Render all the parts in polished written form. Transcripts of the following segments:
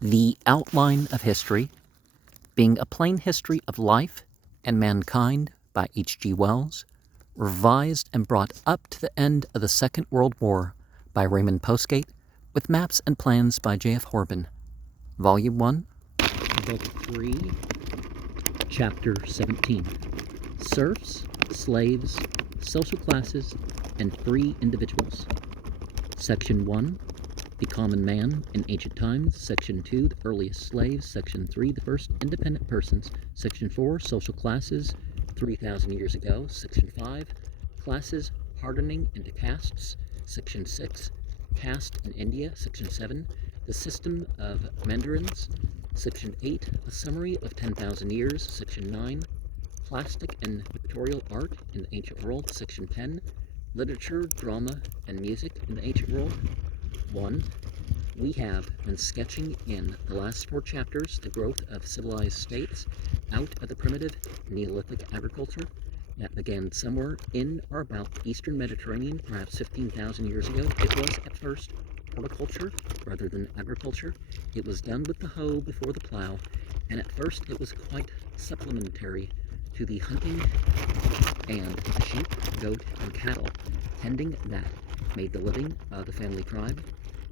The Outline of History, being a plain history of life and mankind by H.G. Wells, revised and brought up to the end of the Second World War by Raymond Postgate, with maps and plans by J.F. Horben. Volume 1, Book 3, Chapter 17. Serfs, Slaves, Social Classes, and Free Individuals. Section 1, The Common Man in Ancient Times. Section 2, The Earliest Slaves. Section 3, The First Independent Persons. Section 4, Social Classes 3,000 years ago. Section 5, Classes hardening into castes. Section 6, Caste in India. Section 7, The System of Mandarins. Section 8, A Summary of 10,000 Years. Section 9, Plastic and Pictorial Art in the Ancient World. Section 10, Literature, Drama, and Music in the Ancient World. 1. We have been sketching in the last 4 chapters the growth of civilized states out of the primitive Neolithic agriculture that began somewhere in or about the Eastern Mediterranean, perhaps 15,000 years ago. It was at first horticulture rather than agriculture. It was done with the hoe before the plow, and at first it was quite supplementary to the hunting and sheep, goat, and cattle, tending that made the living of the family tribe.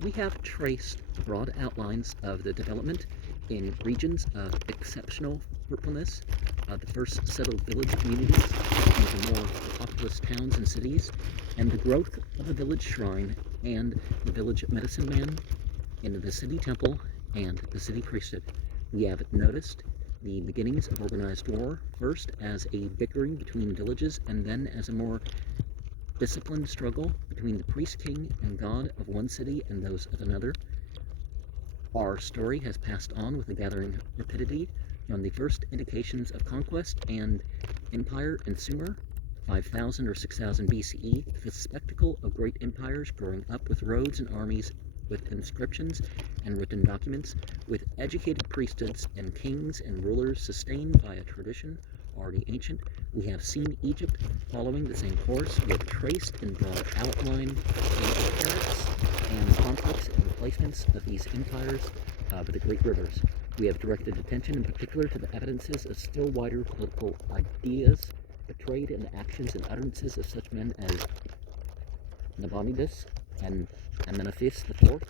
We have traced the broad outlines of the development in regions of exceptional fruitfulness of the first settled village communities into more populous towns and cities, and the growth of the village shrine and the village medicine man into the city temple and the city priesthood. We have noticed the beginnings of organized war, first as a bickering between villages and then as a more disciplined struggle between the priest-king and god of one city and those of another. Our story has passed on with a gathering rapidity from the first indications of conquest and empire in Sumer, 5,000 or 6,000 BCE, to the spectacle of great empires growing up with roads and armies, with inscriptions and written documents, with educated priesthoods and kings and rulers sustained by a tradition already ancient. We have seen Egypt following the same course. We have traced in broad outline the appearance and conflicts and replacements of these empires of the great rivers. We have directed attention in particular to the evidences of still wider political ideas betrayed in the actions and utterances of such men as Nabonidus and Amenophes IV.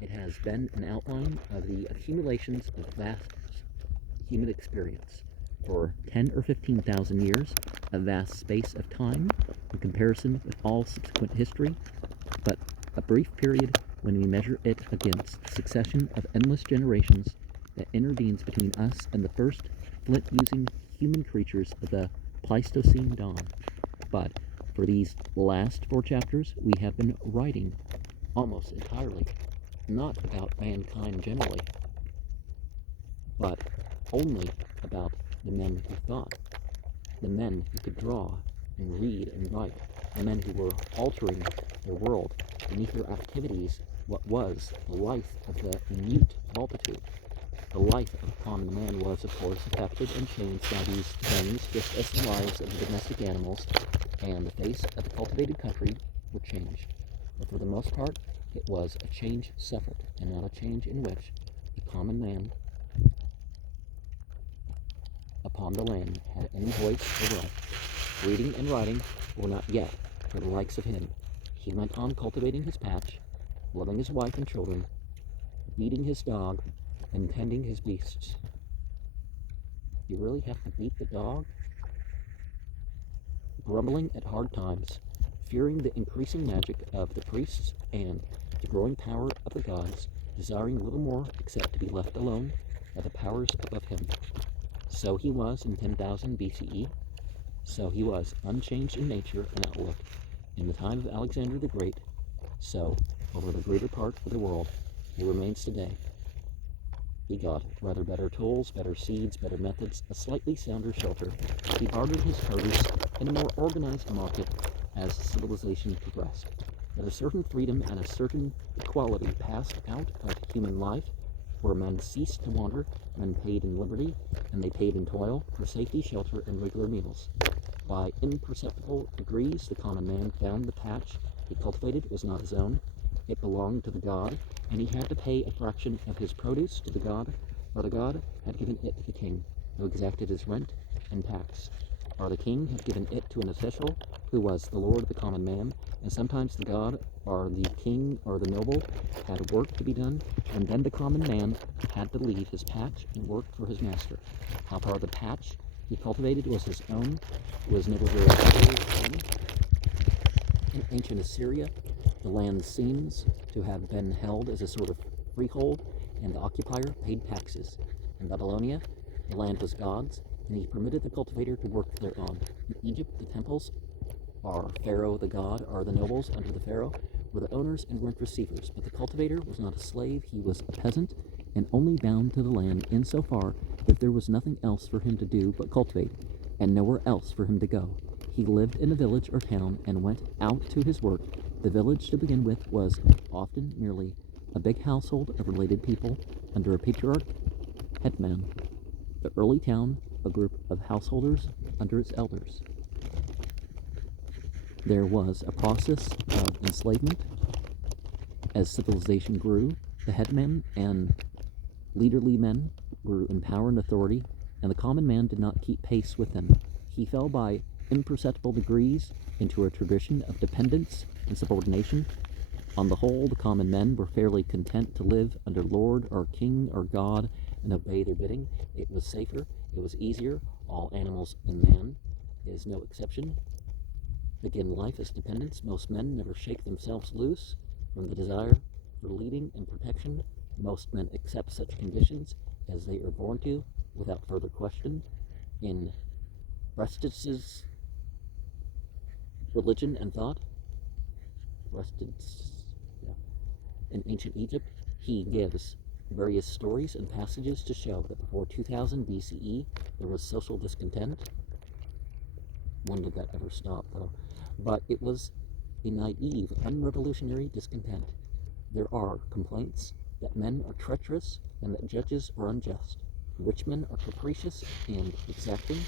It has been an outline of the accumulations of vast human experience for 10 or 15,000 years, a vast space of time in comparison with all subsequent history, but a brief period when we measure it against the succession of endless generations that intervenes between us and the first flint-using human creatures of the Pleistocene dawn. But for these last 4 chapters, we have been writing almost entirely not about mankind generally, but only about the men who thought, the men who could draw and read and write, the men who were altering their world beneath their activities, what was the life of the minute multitude. The life of the common man was, of course, affected and changed by these things, just as the lives of the domestic animals and the face of the cultivated country were changed. But for the most part, it was a change suffered, and not a change in which the common man upon the land had any voice or right. Reading and writing were not yet for the likes of him. He went on cultivating his patch, loving his wife and children, beating his dog, and tending his beasts. You really have to beat the dog? Grumbling at hard times, fearing the increasing magic of the priests and the growing power of the gods, desiring little more except to be left alone by the powers above him. So he was in 10,000 BCE. So he was unchanged in nature and outlook in the time of Alexander the Great. So, over the greater part of the world, he remains today. He got rather better tools, better seeds, better methods, a slightly sounder shelter. He bartered his produce in a more organized market as civilization progressed. But a certain freedom and a certain equality passed out of human life, where men ceased to wander, men paid in liberty, and they paid in toil for safety, shelter, and regular meals. By imperceptible degrees, the common man found the patch he cultivated was not his own. It belonged to the god, and he had to pay a fraction of his produce to the god, or the god had given it to the king, who exacted his rent and tax, or the king had given it to an official, who was the lord of the common man, and sometimes the god, or the king, or the noble had work to be done, and then the common man had to leave his patch and work for his master. How far the patch he cultivated was his own was never very clear. In ancient Assyria, the land seems to have been held as a sort of freehold, and the occupier paid taxes. In Babylonia, the land was God's, and he permitted the cultivator to work thereon. In Egypt, the temples, or Pharaoh the god, or the nobles under the Pharaoh, were the owners and rent receivers, but the cultivator was not a slave, he was a peasant, and only bound to the land insofar that there was nothing else for him to do but cultivate, and nowhere else for him to go. He lived in a village or town and went out to his work. The village, to begin with, was often merely a big household of related people under a patriarch, headman. The early town, a group of householders under its elders. There was a process of enslavement. As civilization grew, the headmen and leaderly men grew in power and authority, and the common man did not keep pace with them. He fell by imperceptible degrees into a tradition of dependence and subordination. On the whole, the common men were fairly content to live under lord or king or god and obey their bidding. It was safer, it was easier. All animals and man is no exception begin life as dependents. Most men never shake themselves loose from the desire for leading and protection. Most men accept such conditions as they are born to without further question. In Rustic's religion and thought, in ancient Egypt, he gives various stories and passages to show that before 2000 BCE there was social discontent. When did that ever stop, though? But it was a naive, unrevolutionary discontent. There are complaints that men are treacherous and that judges are unjust. Rich men are capricious and exacting,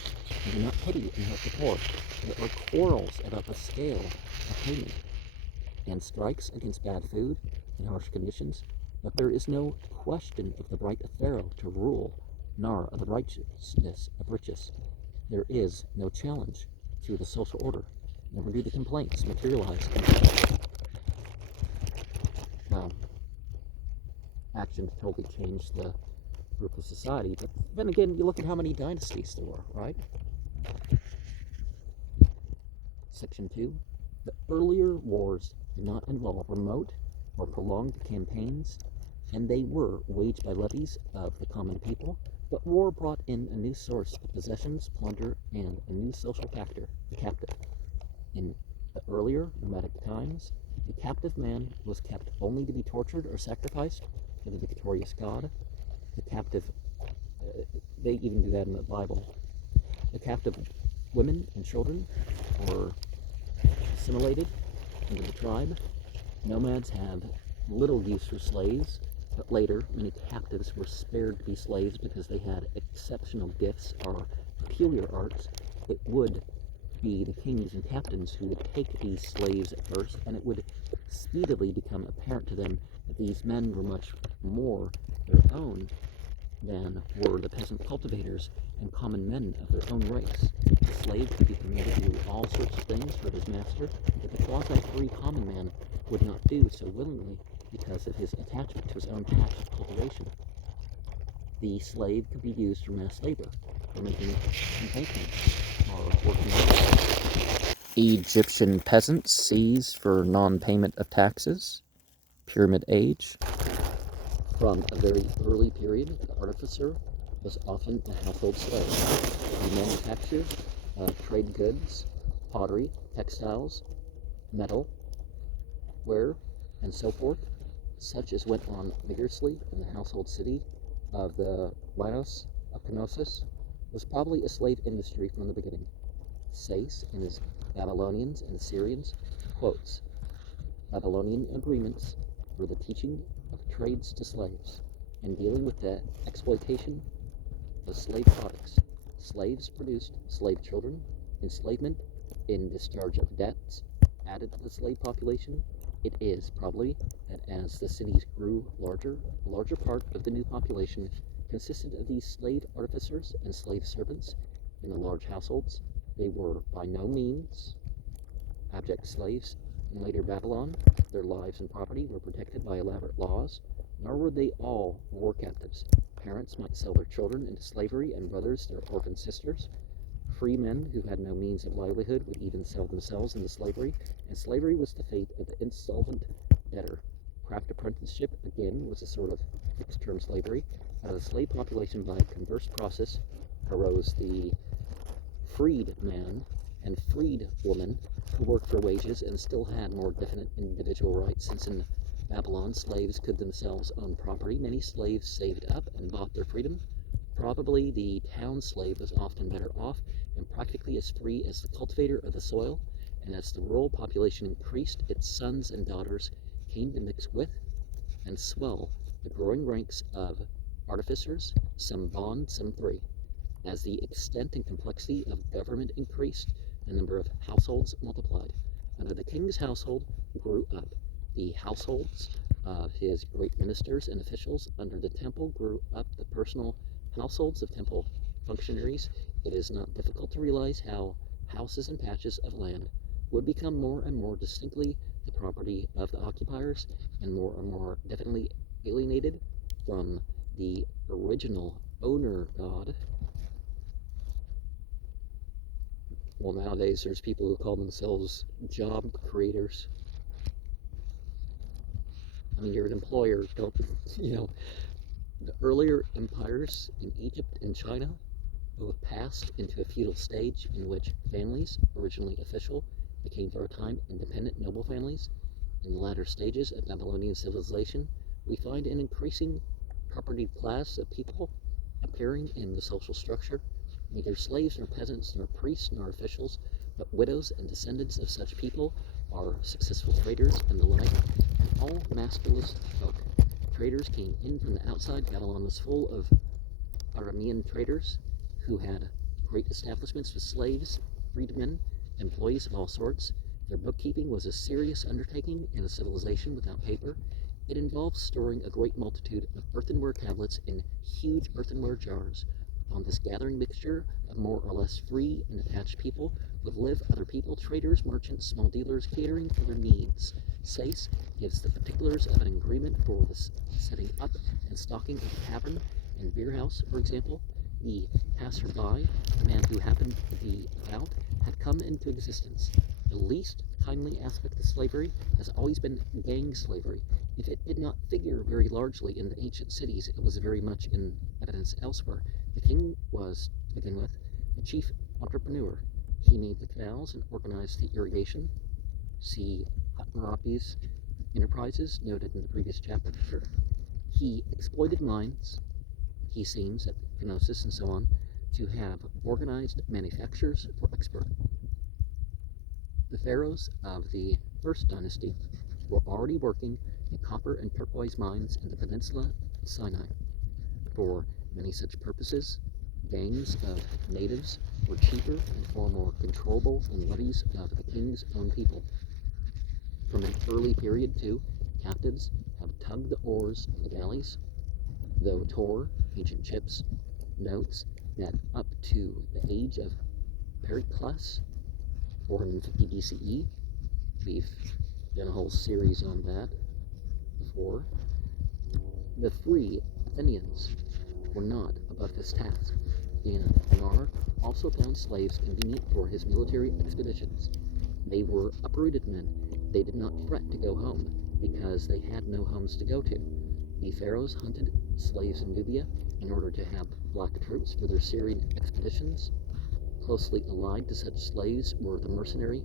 and do not pity and help the poor. There are quarrels about the scale of payment, and strikes against bad food and harsh conditions. But there is no question of the right of Pharaoh to rule, nor of the righteousness of riches. There is no challenge to the social order. Never do the complaints materialize. Actions totally change the group of society, but then again, you look at how many dynasties there were, right? Section 2. The earlier wars did not involve remote or prolonged campaigns, and they were waged by levies of the common people, but war brought in a new source of possessions, plunder, and a new social factor, the captive. In the earlier nomadic times, the captive man was kept only to be tortured or sacrificed to the victorious god. The captive, they even do that in the Bible. The captive women and children were assimilated into the tribe. Nomads had little use for slaves, but later many captives were spared to be slaves because they had exceptional gifts or peculiar arts. It would be the kings and captains who would take these slaves at first, and it would speedily become apparent to them that these men were much more their own than were the peasant cultivators and common men of their own race. The slave could be permitted to do all sorts of things for his master, but the quasi-free common man would not do so willingly because of his attachment to his own patch of cultivation. The slave could be used for mass labor, for making embankments, or working on Egyptian peasants seized for non-payment of taxes. Pyramid Age. From a very early period, the artificer was often a household slave. The manufacture of trade goods, pottery, textiles, metal, ware, and so forth, such as went on vigorously in the household city of the Rhinos of Knossos, was probably a slave industry from the beginning. Sayce, in his Babylonians and Assyrians, quotes, Babylonian agreements were the teaching of trades to slaves, and dealing with the exploitation of slave products. Slaves produced slave children. Enslavement in discharge of debts added to the slave population. It is probably that as the cities grew larger, a larger part of the new population consisted of these slave artificers and slave servants in the large households. They were by no means abject slaves. In later Babylon, their lives and property were protected by elaborate laws, nor were they all war captives. Parents might sell their children into slavery and brothers their orphan sisters. Free men who had no means of livelihood would even sell themselves into slavery, and slavery was the fate of the insolvent debtor. Craft apprenticeship, again, was a sort of fixed-term slavery. Out of the slave population, by a converse process, arose the freed man and freed woman who worked for wages and still had more definite individual rights, since in Babylon, slaves could themselves own property. Many slaves saved up and bought their freedom. Probably the town slave was often better off and practically as free as the cultivator of the soil, and as the rural population increased, its sons and daughters came to mix with and swell the growing ranks of artificers, some bond, some free. As the extent and complexity of government increased, the number of households multiplied. Under the king's household grew up the households of his great ministers and officials. Under the temple grew up the personal households of temple functionaries. It is not difficult to realize how houses and patches of land would become more and more distinctly the property of the occupiers and more definitely alienated from the original owner god. Well, nowadays there's people who call themselves job creators. I mean, you're an employer, don't, the earlier empires in Egypt and China both passed into a feudal stage in which families, originally official, became for a time independent noble families. In the latter stages of Babylonian civilization, we find an increasing propertied class of people appearing in the social structure. Neither slaves nor peasants nor priests nor officials, but widows and descendants of such people are successful traders and the like, and all masterless folk. Traders came in from the outside. Babylon was full of Aramean traders who had great establishments with slaves, freedmen, employees of all sorts. Their bookkeeping was a serious undertaking in a civilization without paper. It involved storing a great multitude of earthenware tablets in huge earthenware jars. On this gathering mixture of more or less free and attached people would live other people, traders, merchants, small dealers, catering for their needs. Sayce gives the particulars of an agreement for the setting up and stocking of a tavern and beer house, for example. The passer-by, a man who happened to be about, had come into existence. The least kindly aspect of slavery has always been gang slavery. If it did not figure very largely in the ancient cities, it was very much in evidence elsewhere. The king was, to begin with, the chief entrepreneur. He made the canals and organized the irrigation. See Hammurabi's enterprises noted in the previous chapter. He exploited mines. He seems, at Knossos and so on, to have organized manufactures for export. The pharaohs of the first dynasty were already working in copper and turquoise mines in the peninsula of Sinai. For many such purposes, gangs of natives were cheaper and far more controllable than levies of the king's own people. From an early period, too, captives have tugged the oars of the galleys, though Tor, ancient Chips, notes that up to the age of Pericles, 450 BCE, we've done a whole series on that before, the free Athenians were not above this task. The monarch also found slaves convenient for his military expeditions. They were uprooted men. They did not fret to go home, because they had no homes to go to. The pharaohs hunted slaves in Nubia in order to have black troops for their Syrian expeditions. Closely allied to such slaves were the mercenary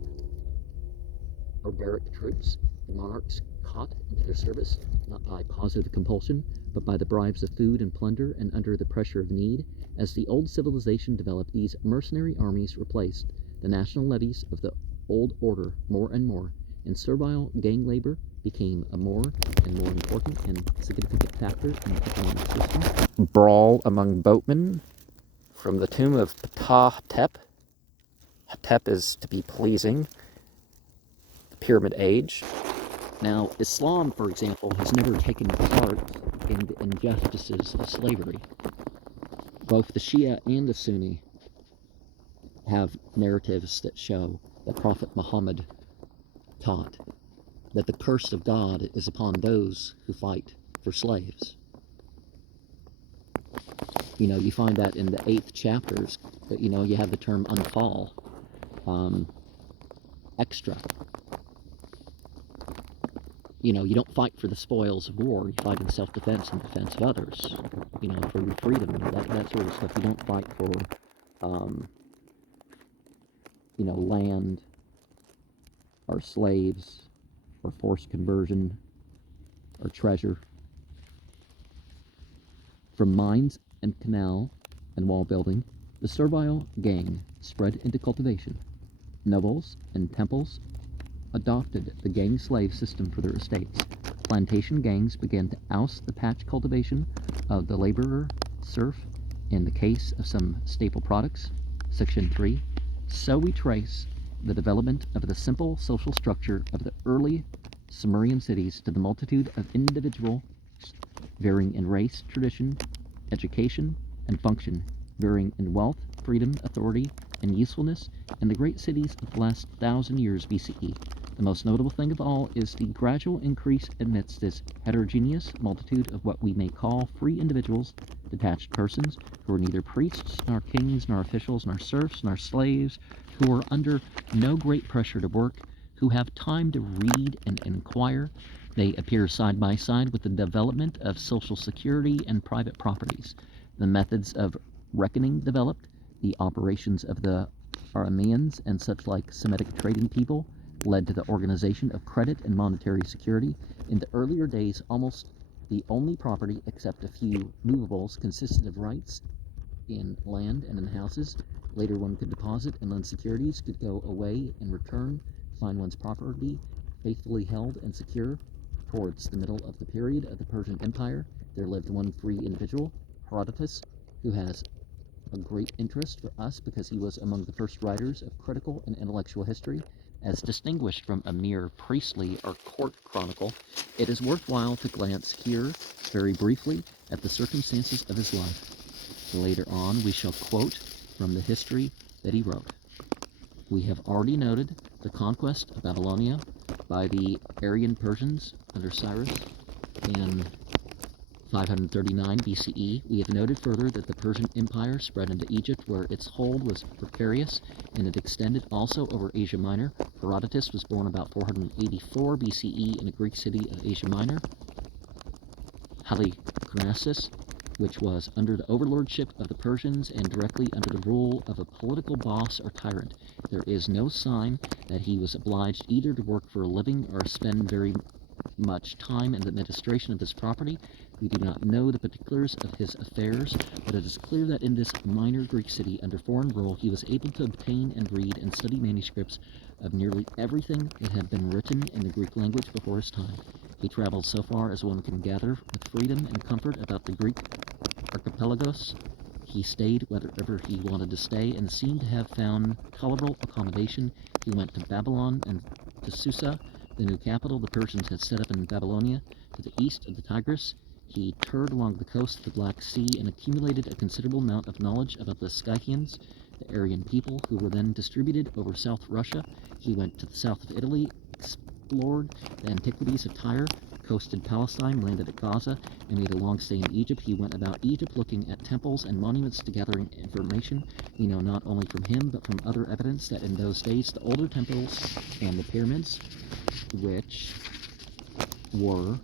or barrack troops. The monarchs caught into their service, not by positive compulsion, but by the bribes of food and plunder and under the pressure of need. As the old civilization developed, these mercenary armies replaced the national levies of the old order more and more, and servile gang labor became a more and more important and significant factor in the economic system. Brawl among boatmen from the tomb of Ptah-Hotep. Hotep is to be pleasing. The Pyramid Age. Now, Islam, for example, has never taken part in the injustices of slavery. Both the Shia and the Sunni have narratives that show that Prophet Muhammad taught that the curse of God is upon those who fight for slaves. You find that in the 8th chapters, you have the term unfall, extra. You don't fight for the spoils of war. You fight in self-defense and defense of others, for your freedom, that sort of stuff. You don't fight for, land or slaves or forced conversion or treasure. From mines and canal and wall building, the servile gang spread into cultivation. Nobles and temples adopted the gang slave system for their estates. Plantation gangs began to oust the patch cultivation of the laborer serf in the case of some staple products. Section 3. So we trace the development of the simple social structure of the early Sumerian cities to the multitude of individuals varying in race, tradition, education, and function, varying in wealth, freedom, authority, and usefulness, in the great cities of the last 1,000 years BCE. The most notable thing of all is the gradual increase amidst this heterogeneous multitude of what we may call free individuals, detached persons, who are neither priests, nor kings, nor officials, nor serfs, nor slaves, who are under no great pressure to work, who have time to read and inquire. They appear side by side with the development of social security and private properties. The methods of reckoning developed, the operations of the Arameans and such like Semitic trading people led to the organization of credit and monetary security. In the earlier days, almost the only property, except a few movables, consisted of rights in land and in houses. Later, one could deposit and lend securities, could go away and return, find one's property faithfully held and secure. Towards the middle of the period of the Persian Empire, there lived one free individual, Herodotus, who has a great interest for us because he was among the first writers of critical and intellectual history. As distinguished from a mere priestly or court chronicle, it is worthwhile to glance here very briefly at the circumstances of his life. Later on, we shall quote from the history that he wrote. We have already noted the conquest of Babylonia by the Aryan Persians under Cyrus in 539 BCE. We have noted further that the Persian Empire spread into Egypt, where its hold was precarious, and it extended also over Asia Minor. Herodotus was born about 484 BCE in a Greek city of Asia Minor, Halicarnassus, which was under the overlordship of the Persians and directly under the rule of a political boss or tyrant. There is no sign that he was obliged either to work for a living or spend very much time in the administration of his property. We do not know the particulars of his affairs, but it is clear that in this minor Greek city under foreign rule he was able to obtain and read and study manuscripts of nearly everything that had been written in the Greek language before his time. He traveled so far as one can gather with freedom and comfort about the Greek archipelagos. He stayed wherever he wanted to stay and seemed to have found tolerable accommodation. He went to Babylon and to Susa, the new capital the Persians had set up in Babylonia, to the east of the Tigris. He toured along the coast of the Black Sea and accumulated a considerable amount of knowledge about the Scythians, the Aryan people, who were then distributed over South Russia. He went to the south of Italy, explored the antiquities of Tyre, coasted Palestine, landed at Gaza, and made a long stay in Egypt. He went about Egypt looking at temples and monuments to gathering information. We know not only from him, but from other evidence that in those days the older temples and the pyramids, which were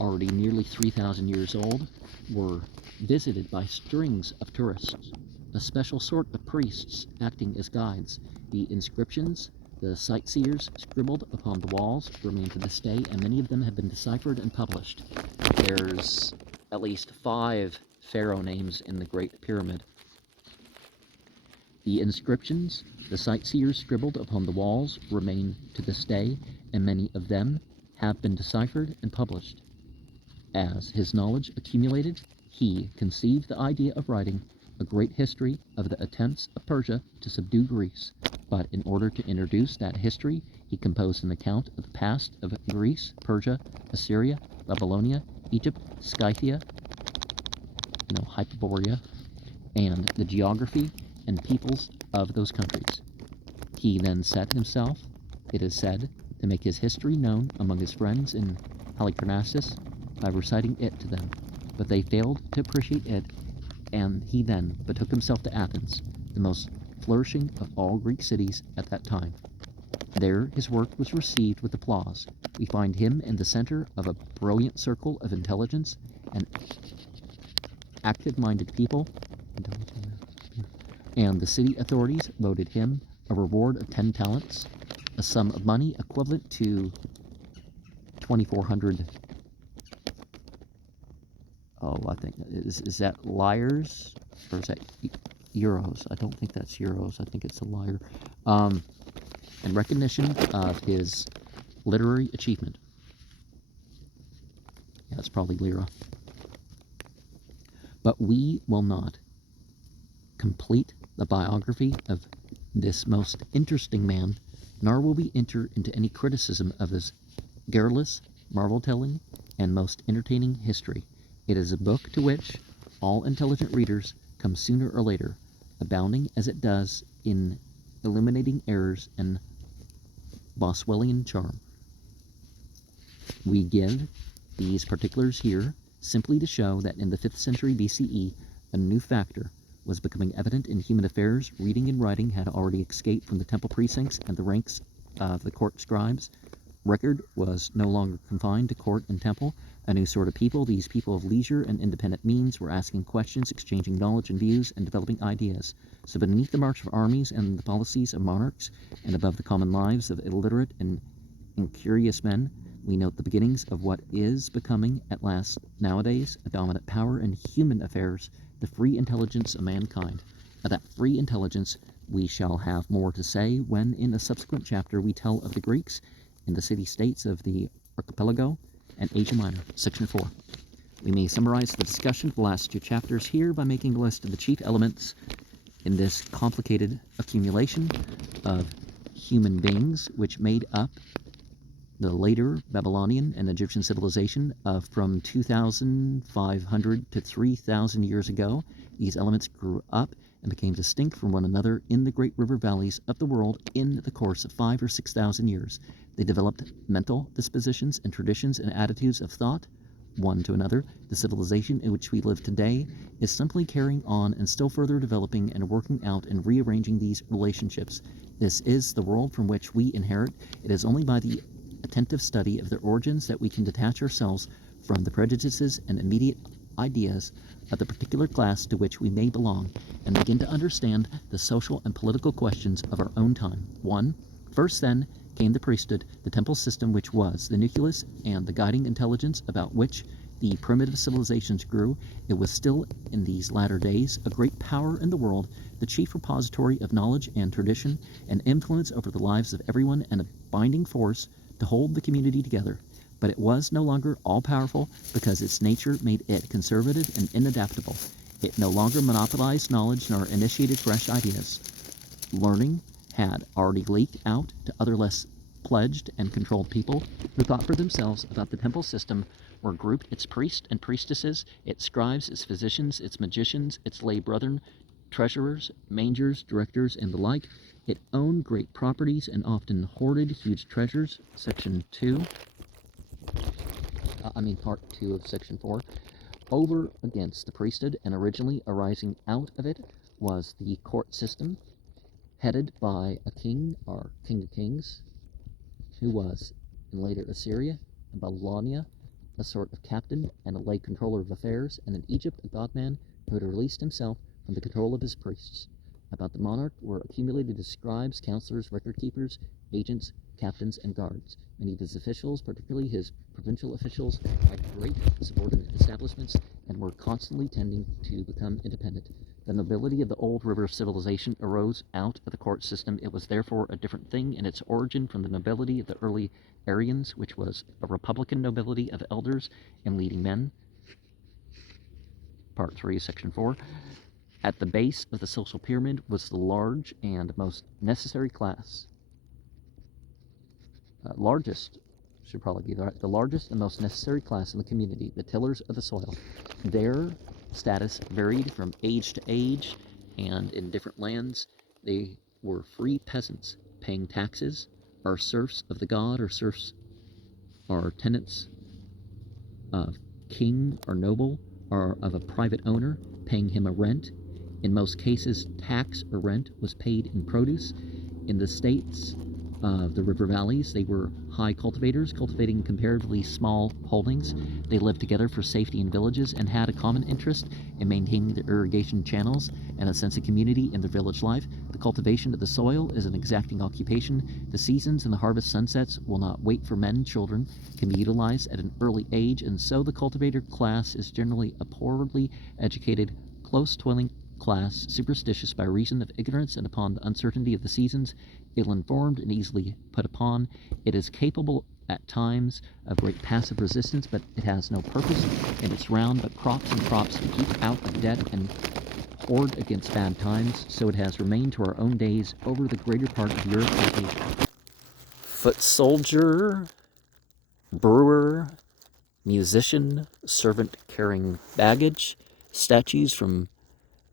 already nearly 3,000 years old, were visited by strings of tourists, a special sort of priests acting as guides. The inscriptions the sightseers scribbled upon the walls remain to this day, and many of them have been deciphered and published. There's at least 5 pharaoh names in the Great Pyramid. The inscriptions the sightseers scribbled upon the walls remain to this day, and many of them have been deciphered and published. As his knowledge accumulated, he conceived the idea of writing a great history of the attempts of Persia to subdue Greece. But in order to introduce that history, he composed an account of the past of Greece, Persia, Assyria, Babylonia, Egypt, Scythia, Hyperborea, and the geography and peoples of those countries. He then set himself, it is said, to make his history known among his friends in Halicarnassus by reciting it to them, but they failed to appreciate it, and he then betook himself to Athens, the most flourishing of all Greek cities at that time. There his work was received with applause. We find him in the center of a brilliant circle of intelligence and active-minded people, and the city authorities voted him a reward of 10 talents, a sum of money equivalent to 2,400. I think is that lyres or is that euros? I don't think that's euros. I think it's a lyre. In recognition of his literary achievement. Yeah, it's probably lira. But we will not complete the biography of this most interesting man, nor will we enter into any criticism of his garrulous, marvel-telling, and most entertaining history. It is a book to which all intelligent readers come sooner or later, abounding as it does in illuminating errors and Boswellian charm. We give these particulars here simply to show that in the 5th century BCE, a new factor was becoming evident in human affairs. Reading and writing had already escaped from the temple precincts and the ranks of the court scribes. Record was no longer confined to court and temple. A new sort of people, these people of leisure and independent means, were asking questions, exchanging knowledge and views, and developing ideas. So beneath the march of armies and the policies of monarchs, and above the common lives of illiterate and incurious men, we note the beginnings of what is becoming at last nowadays a dominant power in human affairs, the free intelligence of mankind. Of that free intelligence we shall have more to say when in a subsequent chapter we tell of the Greeks in the city-states of the archipelago and Asia Minor, section 4. We may summarize the discussion of the last 2 chapters here by making a list of the chief elements in this complicated accumulation of human beings which made up the later Babylonian and Egyptian civilization of from 2,500 to 3,000 years ago. These elements grew up and became distinct from one another in the great river valleys of the world in the course of 5,000 or 6,000 years. They developed mental dispositions and traditions and attitudes of thought one to another. The civilization in which we live today is simply carrying on and still further developing and working out and rearranging these relationships. This is the world from which we inherit. It is only by the attentive study of their origins that we can detach ourselves from the prejudices and immediate ideas of the particular class to which we may belong, and begin to understand the social and political questions of our own time. 1. First, then, came the priesthood, the temple system, which was the nucleus and the guiding intelligence about which the primitive civilizations grew. It was still, in these latter days, a great power in the world, the chief repository of knowledge and tradition, and influence over the lives of everyone, and a binding force to hold the community together. But it was no longer all-powerful because its nature made it conservative and inadaptable. It no longer monopolized knowledge nor initiated fresh ideas. Learning had already leaked out to other less pledged and controlled people who thought for themselves about the temple system, were grouped its priests and priestesses, its scribes, its physicians, its magicians, its lay brethren, treasurers, mangers, directors, and the like. It owned great properties and often hoarded huge treasures. Part 2 of section 4. Over against the priesthood, and originally arising out of it, was the court system, headed by a king, or king of kings, who was, in later Assyria and Babylonia, a sort of captain and a lay controller of affairs, and in Egypt a godman who had released himself from the control of his priests. About the monarch were accumulated his scribes, counselors, record-keepers, agents, captains, and guards. Many of his officials, particularly his provincial officials, had great subordinate establishments and were constantly tending to become independent. The nobility of the old river civilization arose out of the court system. It was therefore a different thing in its origin from the nobility of the early Aryans, which was a republican nobility of elders and leading men. Part 3, section 4. At the base of the social pyramid was the large and most necessary class. Largest should probably be the largest and most necessary class in the community, the tillers of the soil. Their status varied from age to age, and in different lands, they were free peasants paying taxes, or serfs of the god, or serfs are tenants of king or noble, or of a private owner, paying him a rent. In most cases, tax or rent was paid in produce. In the states of the river valleys, they were high cultivators, cultivating comparatively small holdings. They lived together for safety in villages and had a common interest in maintaining their irrigation channels and a sense of community in their village life. The cultivation of the soil is an exacting occupation. The seasons and the harvest sunsets will not wait for men. Children can be utilized at an early age, and so the cultivator class is generally a poorly educated, close toiling class, superstitious by reason of ignorance and upon the uncertainty of the seasons, ill-informed and easily put upon. It is capable at times of great passive resistance, but it has no purpose in its round but crops and crops to keep out of debt and hoard against bad times, so it has remained to our own days over the greater part of Europe and Asia. Foot soldier, brewer, musician, servant carrying baggage, statues from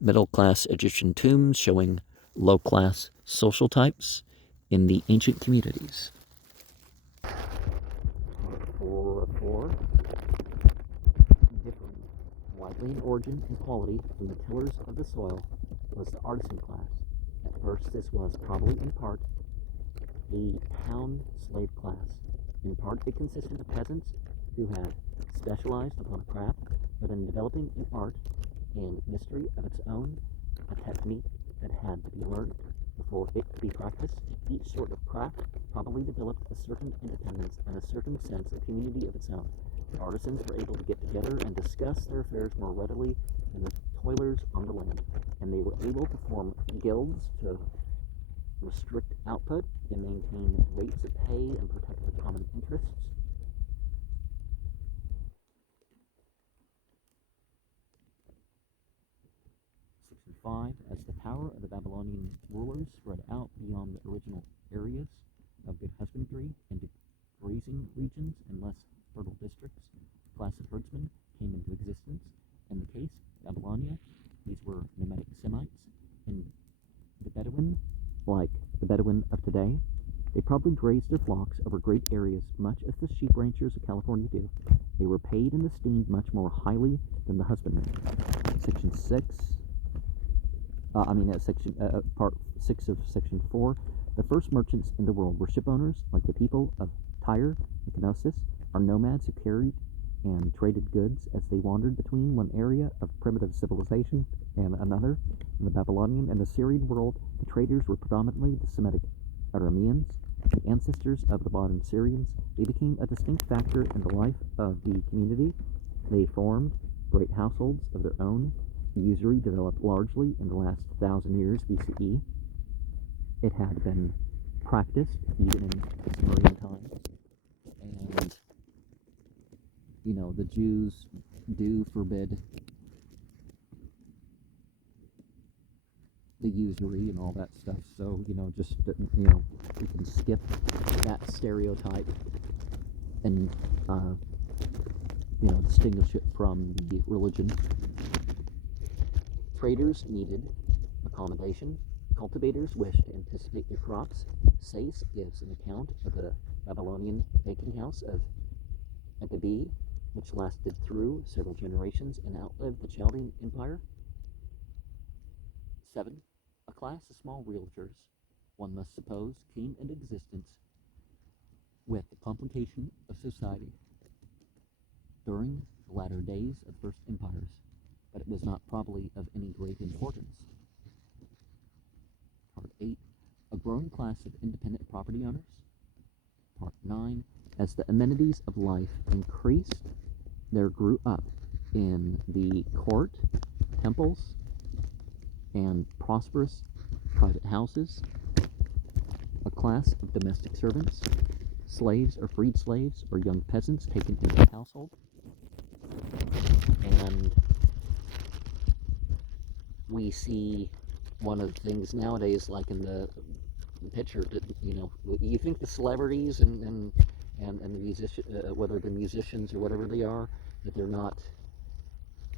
middle-class Egyptian tombs showing low-class social types in the ancient communities. 4 differing widely in origin and quality from the tillers of the soil was the artisan class. At first, this was probably in part the town slave class. In part, it consisted of peasants who had specialized upon a craft, but in developing an art and mystery of its own, a technique that had to be learned before it could be practiced. Each sort of craft probably developed a certain independence and a certain sense of community of its own. The artisans were able to get together and discuss their affairs more readily than the toilers on the land, and they were able to form guilds to restrict output and maintain rates of pay and protect the common interests. Section 5, as the power of the Babylonian rulers spread out beyond the original areas of good husbandry into grazing regions and less fertile districts, a class of herdsmen came into existence. In the case of Babylonia, these were nomadic Semites, and the Bedouin, like the Bedouin of today, they probably grazed their flocks over great areas, much as the sheep ranchers of California do. They were paid and esteemed much more highly than the husbandmen. Section 6. Part 6 of Section 4. The first merchants in the world were ship owners, like the people of Tyre and Knossos, are nomads who carried and traded goods as they wandered between one area of primitive civilization and another. In the Babylonian and Assyrian world, the traders were predominantly the Semitic Arameans, the ancestors of the modern Syrians. They became a distinct factor in the life of the community. They formed great households of their own. Usury developed largely in the last 1,000 years BCE. It had been practiced even in the Sumerian times. And, the Jews do forbid the usury and all that stuff. So, we can skip that stereotype and, distinguish it from the religion. Traders needed accommodation. Cultivators wished to anticipate their crops. Sayce gives an account of the Babylonian banking house of Enkidu, which lasted through several generations and outlived the Chaldean Empire. 7. A class of small realtors, one must suppose, came into existence with the complication of society during the latter days of first empires, but it was not probably of any great importance. Part 8. A growing class of independent property owners. Part 9. As the amenities of life increased, there grew up in the court, temples, and prosperous private houses a class of domestic servants, slaves or freed slaves, or young peasants taken into the household. And we see one of the things nowadays, like in the picture, you think the celebrities and the musician, whether they're musicians or whatever they are, that they're not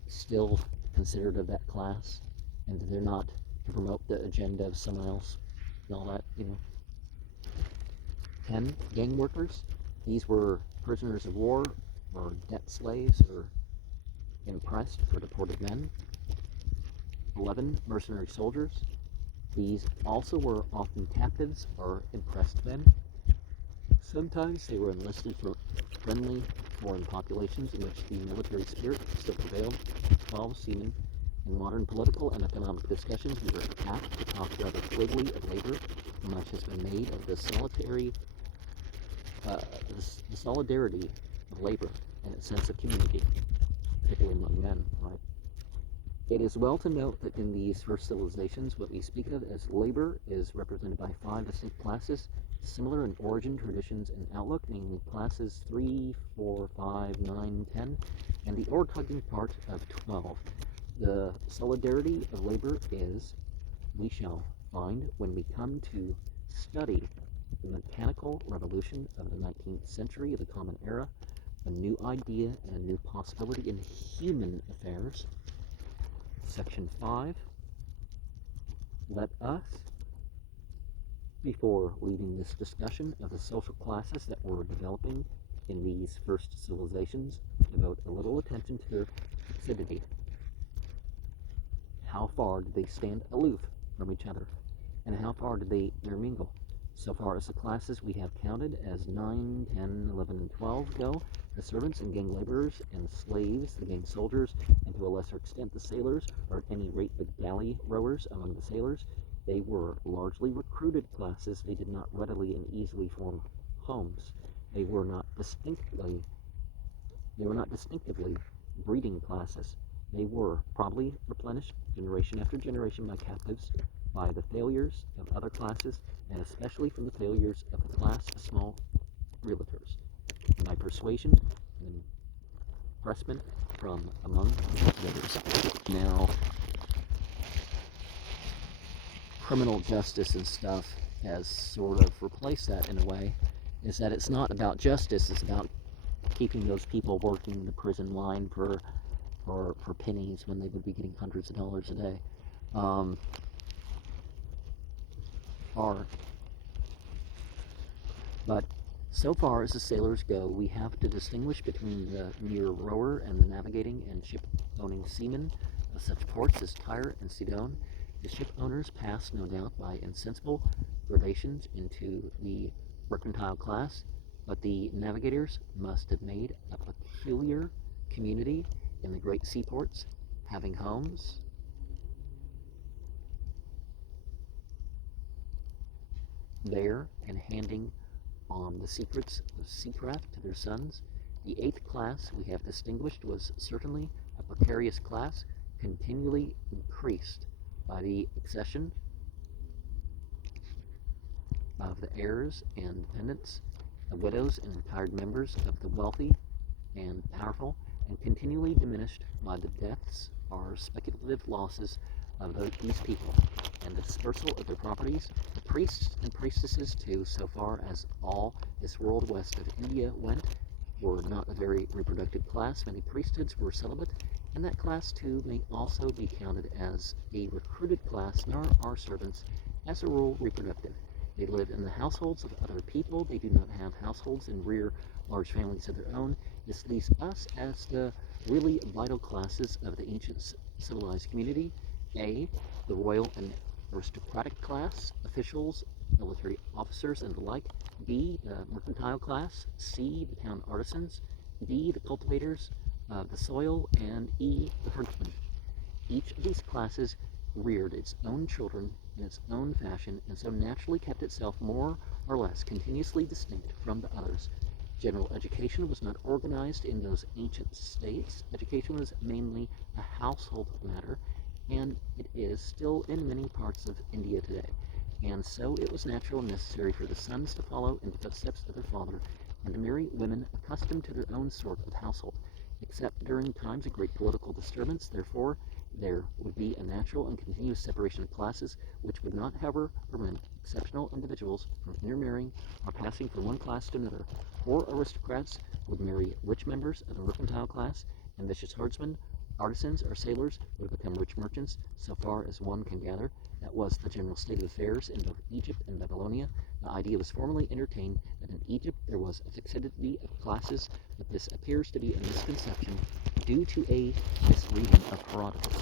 still considered of that class, and that they're not to promote the agenda of someone else and all that. 10 gang workers. These were prisoners of war or debt slaves or impressed or deported men. 11 mercenary soldiers. These also were often captives or impressed men. Sometimes they were enlisted for friendly foreign populations in which the military spirit still prevailed. 12 seamen. In modern political and economic discussions, we are apt to talk rather glibly of labor. Much has been made of the solidarity of labor and its sense of community, particularly among men, right? It is well to note that in these first civilizations, what we speak of as labor is represented by 5 distinct classes, similar in origin, traditions, and outlook, namely classes 3, 4, 5, 9, 10, and the ore-tugging part of 12. The solidarity of labor is, we shall find when we come to study the mechanical revolution of the 19th century, the Common Era, a new idea and a new possibility in human affairs. Section 5. Let us, before leaving this discussion of the social classes that were developing in these first civilizations, devote a little attention to their fixity. How far did they stand aloof from each other? And how far did they intermingle? So far as the classes we have counted as 9, 10, 11, and 12 go, the servants and gang laborers and slaves, the gang soldiers, and to a lesser extent the sailors, or at any rate the galley rowers among the sailors, they were largely recruited classes. They did not readily and easily form homes. They were not distinctively breeding classes. They were probably replenished generation after generation by captives, by the failures of other classes, and especially from the failures of the class of small realtors, by persuasion and impressment from among the others. Now, criminal justice and stuff has sort of replaced that in a way, is that it's not about justice, it's about keeping those people working the prison line for pennies when they would be getting hundreds of dollars a day. But so far as the sailors go, we have to distinguish between the mere rower and the navigating and ship-owning seamen of such ports as Tyre and Sidon. The ship owners pass, no doubt, by insensible gradations into the mercantile class, but the navigators must have made a peculiar community in the great seaports, having homes there and handing on the secrets of seacraft to their sons. The 8th class we have distinguished was certainly a precarious class, continually increased by the accession of the heirs and dependents, the widows and retired members of the wealthy and powerful, and continually diminished by the deaths or speculative losses of these people, and the dispersal of their properties. The priests and priestesses, too, so far as all this world west of India went, were not a very reproductive class. Many priesthoods were celibate, and that class, too, may also be counted as a recruited class, nor are servants, as a rule, reproductive. They live in the households of other people. They do not have households and rear large families of their own. This leaves us as the really vital classes of the ancient civilized community. A, the royal and aristocratic class, officials, military officers, and the like. B, the mercantile class. C, the town artisans. D, the cultivators of the soil. And E, the herdsmen. Each of these classes reared its own children in its own fashion, and so naturally kept itself more or less continuously distinct from the others. General education was not organized in those ancient states. Education was mainly a household matter, and it is still in many parts of India today. And so it was natural and necessary for the sons to follow in the footsteps of their father, and to marry women accustomed to their own sort of household. Except during times of great political disturbance, therefore, There would be a natural and continuous separation of classes, which would not, however, prevent exceptional individuals from intermarrying or passing from one class to another. Poor aristocrats would marry rich members of the mercantile class, and vicious herdsmen, artisans, or sailors would become rich merchants. So far as one can gather, that was the general state of affairs in both Egypt and Babylonia. The idea was formerly entertained that in Egypt there was a fixity of classes, but this appears to be a misconception due to a misreading of Herodotus.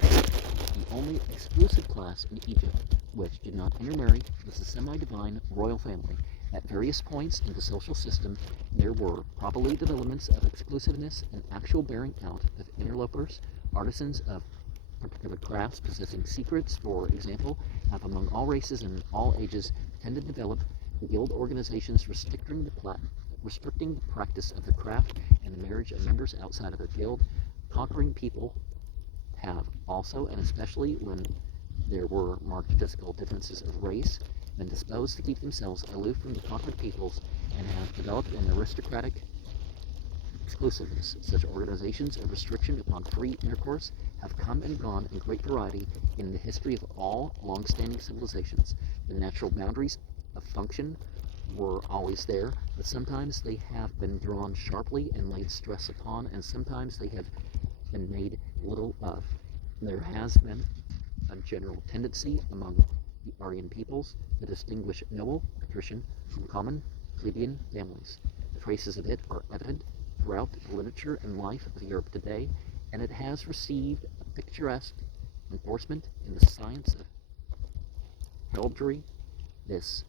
The only exclusive class in Egypt which did not intermarry was the semi-divine royal family. At various points in the social system, there were probably developments of exclusiveness and actual bearing out of interlopers. Artisans of particular crafts possessing secrets, for example, have among all races and all ages tended to develop guild organizations restricting the practice of the craft and the marriage of members outside of their guild. Conquering people have also, and especially when there were marked physical differences of race, been disposed to keep themselves aloof from the conquered peoples and have developed an aristocratic exclusiveness. Such organizations of restriction upon free intercourse have come and gone in great variety in the history of all long-standing civilizations. The natural boundaries of function were always there, but sometimes they have been drawn sharply and laid stress upon, and sometimes they have been made little of. There has been a general tendency among the Aryan peoples to distinguish noble patrician from common plebeian families. The traces of it are evident throughout the literature and life of Europe today, and it has received a picturesque enforcement in the science of heraldry. This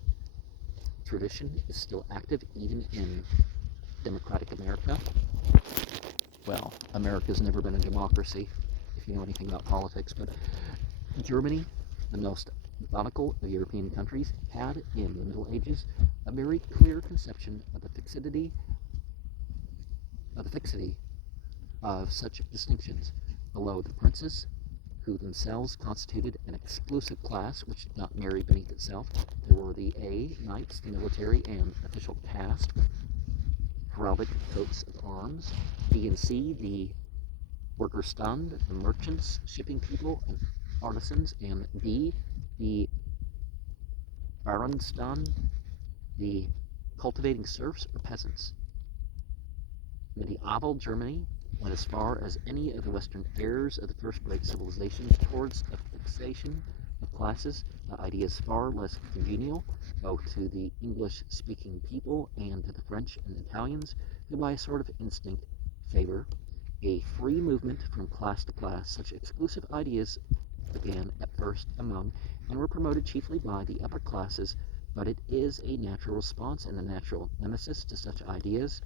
tradition is still active even in democratic America. Well, America's never been a democracy, if you know anything about politics, but Germany, the most methodical of European countries, had in the Middle Ages a very clear conception of the fixity of such distinctions. Below the princes, who themselves constituted an exclusive class which did not marry beneath itself, there were the A knights, the military and official caste with heraldic coats of arms, B and C, the workerstand, the merchants, shipping people, and artisans, and D, the baronstand, the cultivating serfs or peasants. Medieval Germany went as far as any of the Western heirs of the first great civilizations towards a fixation of classes. The idea is far less congenial both to the English-speaking people and to the French and Italians, who by a sort of instinct favor a free movement from class to class. Such exclusive ideas began at first among and were promoted chiefly by the upper classes, but it is a natural response and a natural nemesis to such ideas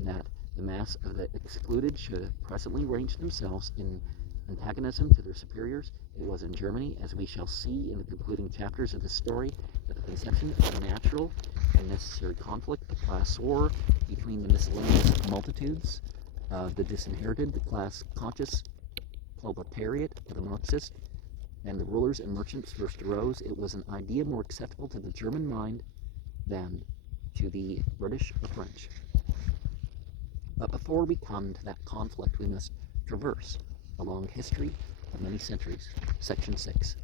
that the mass of the excluded should presently range themselves in antagonism to their superiors. It was in Germany, as we shall see in the concluding chapters of this story, that the conception of a natural and necessary conflict, the class war between the miscellaneous multitudes, the disinherited, the class-conscious proletariat of the Marxist, and the rulers and merchants first arose. It was an idea more acceptable to the German mind than to the British or French. But before we come to that conflict, we must traverse a long history of many centuries. Section 6.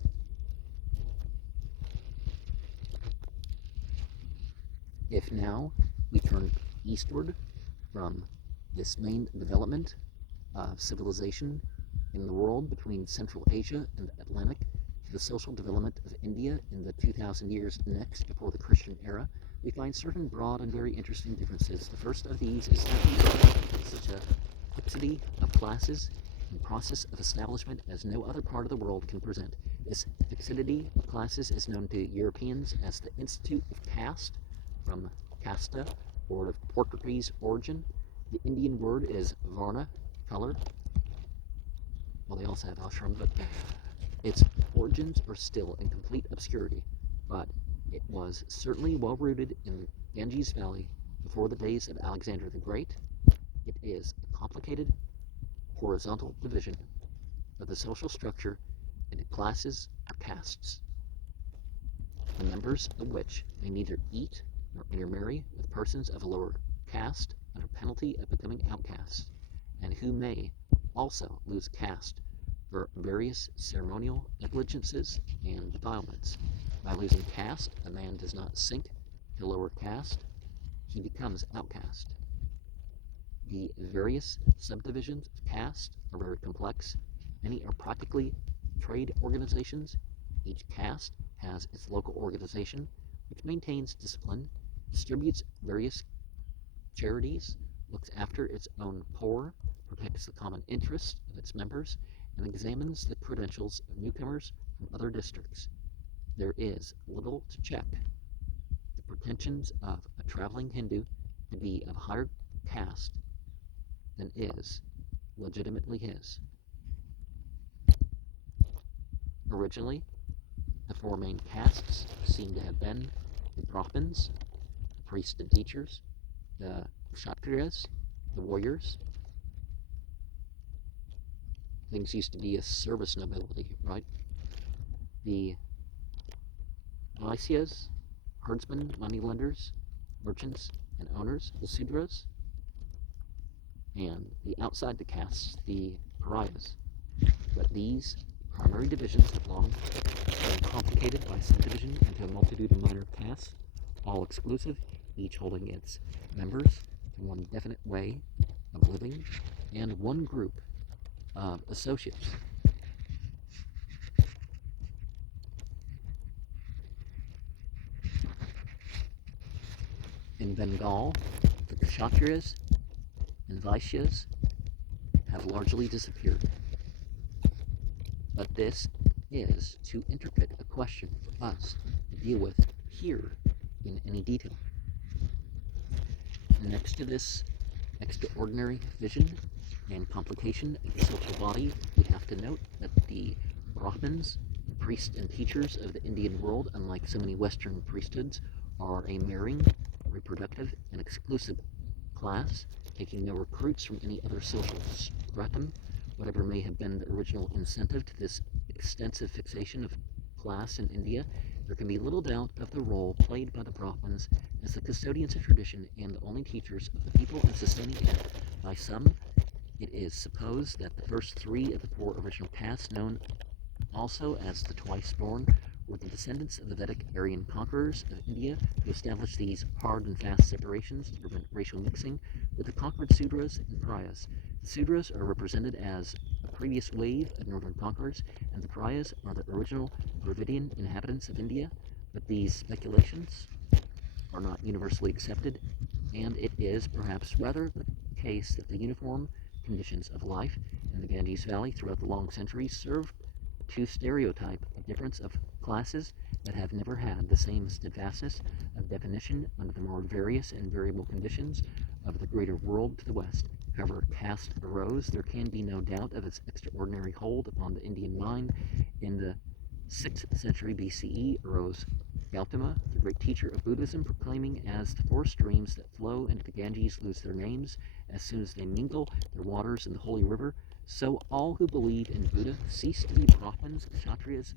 If now we turn eastward from this main development of civilization in the world between Central Asia and the Atlantic to the social development of India in the 2,000 years next before the Christian era, we find certain broad and very interesting differences. The first of these is that we find such a fixity of classes and process of establishment as no other part of the world can present. This fixity of classes is known to Europeans as the Institute of Caste, from casta, or of Portuguese origin. The Indian word is varna, color. Well, they also have ashram, but its origins are still in complete obscurity. But it was certainly well rooted in the Ganges Valley before the days of Alexander the Great. It is a complicated horizontal division of the social structure into classes or castes, the members of which may neither eat nor intermarry with persons of a lower caste under penalty of becoming outcasts, and who may also lose caste for various ceremonial negligences and defilements. By losing caste, a man does not sink to lower caste, he becomes outcast. The various subdivisions of caste are very complex. Many are practically trade organizations. Each caste has its local organization, which maintains discipline, distributes various charities, looks after its own poor, protects the common interests of its members, and examines the credentials of newcomers from other districts. There is little to check the pretensions of a traveling Hindu to be of higher caste than is legitimately his. Originally, the four main castes seem to have been the Brahmins, the priests and teachers, the Kshatriyas, the warriors. Things used to be a service nobility, right? The Vaisyas, herdsmen, moneylenders, merchants, and owners, the Sudras, and the outside the castes, the Pariahs. But these primary divisions have long been complicated by subdivision into a multitude of minor castes, all exclusive, each holding its members to one definite way of living and one group of associates. In Bengal, the Kshatriyas and Vaishyas have largely disappeared. But this is too intricate a question for us to deal with here in any detail. Next to this extraordinary vision and complication of the social body, we have to note that the Brahmins, the priests and teachers of the Indian world, unlike so many Western priesthoods, are a marrying, reproductive, and exclusive class, taking no recruits from any other social stratum. Whatever may have been the original incentive to this extensive fixation of class in India, there can be little doubt of the role played by the Brahmins as the custodians of tradition and the only teachers of the people and sustaining it. By some, it is supposed that the first three of the four original castes, known also as the twice-born, were the descendants of the Vedic Aryan conquerors of India who established these hard and fast separations to prevent racial mixing with the conquered Sudras and Pariahs. The Sudras are represented as a previous wave of northern conquerors, and the Pariahs are the original Dravidian inhabitants of India, but these speculations are not universally accepted, and it is perhaps rather the case that the uniform conditions of life in the Ganges Valley throughout the long centuries served to stereotype a difference of classes that have never had the same steadfastness of definition under the more various and variable conditions of the greater world to the west. However caste arose, there can be no doubt of its extraordinary hold upon the Indian mind. In the 6th century BCE arose Gautama, the great teacher of Buddhism, proclaiming, as the four streams that flow into the Ganges lose their names as soon as they mingle their waters in the holy river, so all who believe in Buddha cease to be Brahmins, Kshatriyas,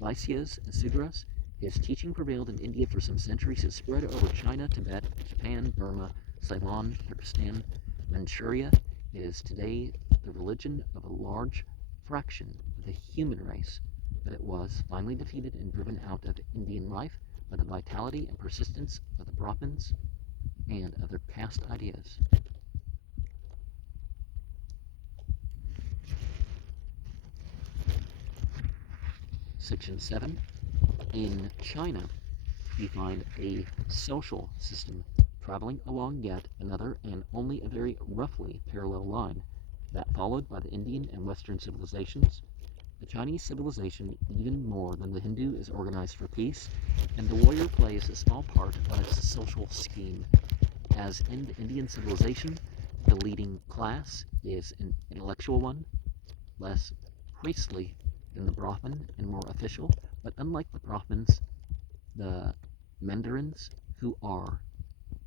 Vaisyas, and Sudras. His teaching prevailed in India for some centuries. It spread over China, Tibet, Japan, Burma, Ceylon, Turkestan, Manchuria. It is today the religion of a large fraction of the human race, but it was finally defeated and driven out of Indian life by the vitality and persistence of the Brahmins and of their caste ideas. Section 7. In China, we find a social system traveling along yet another and only a very roughly parallel line, that followed by the Indian and Western civilizations. The Chinese civilization, even more than the Hindu, is organized for peace, and the warrior plays a small part of its social scheme. As in the Indian civilization, the leading class is an intellectual one, less priestly than the Brahmin and more official, but unlike the Brahmins, the Mandarins, who are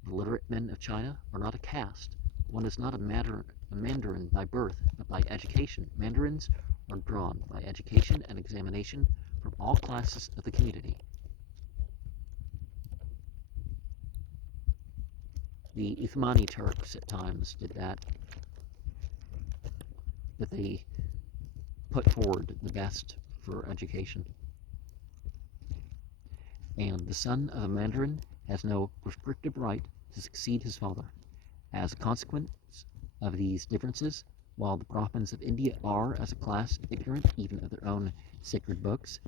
the literate men of China, are not a caste. One is not a Mandarin by birth, but by education. Mandarins are drawn by education and examination from all classes of the community. The Uthmani Turks at times did that, but they put forward the best for education. And the son of a mandarin has no prescriptive right to succeed his father. As a consequence of these differences, while the Brahmins of India are, as a class, ignorant even of their own sacred books,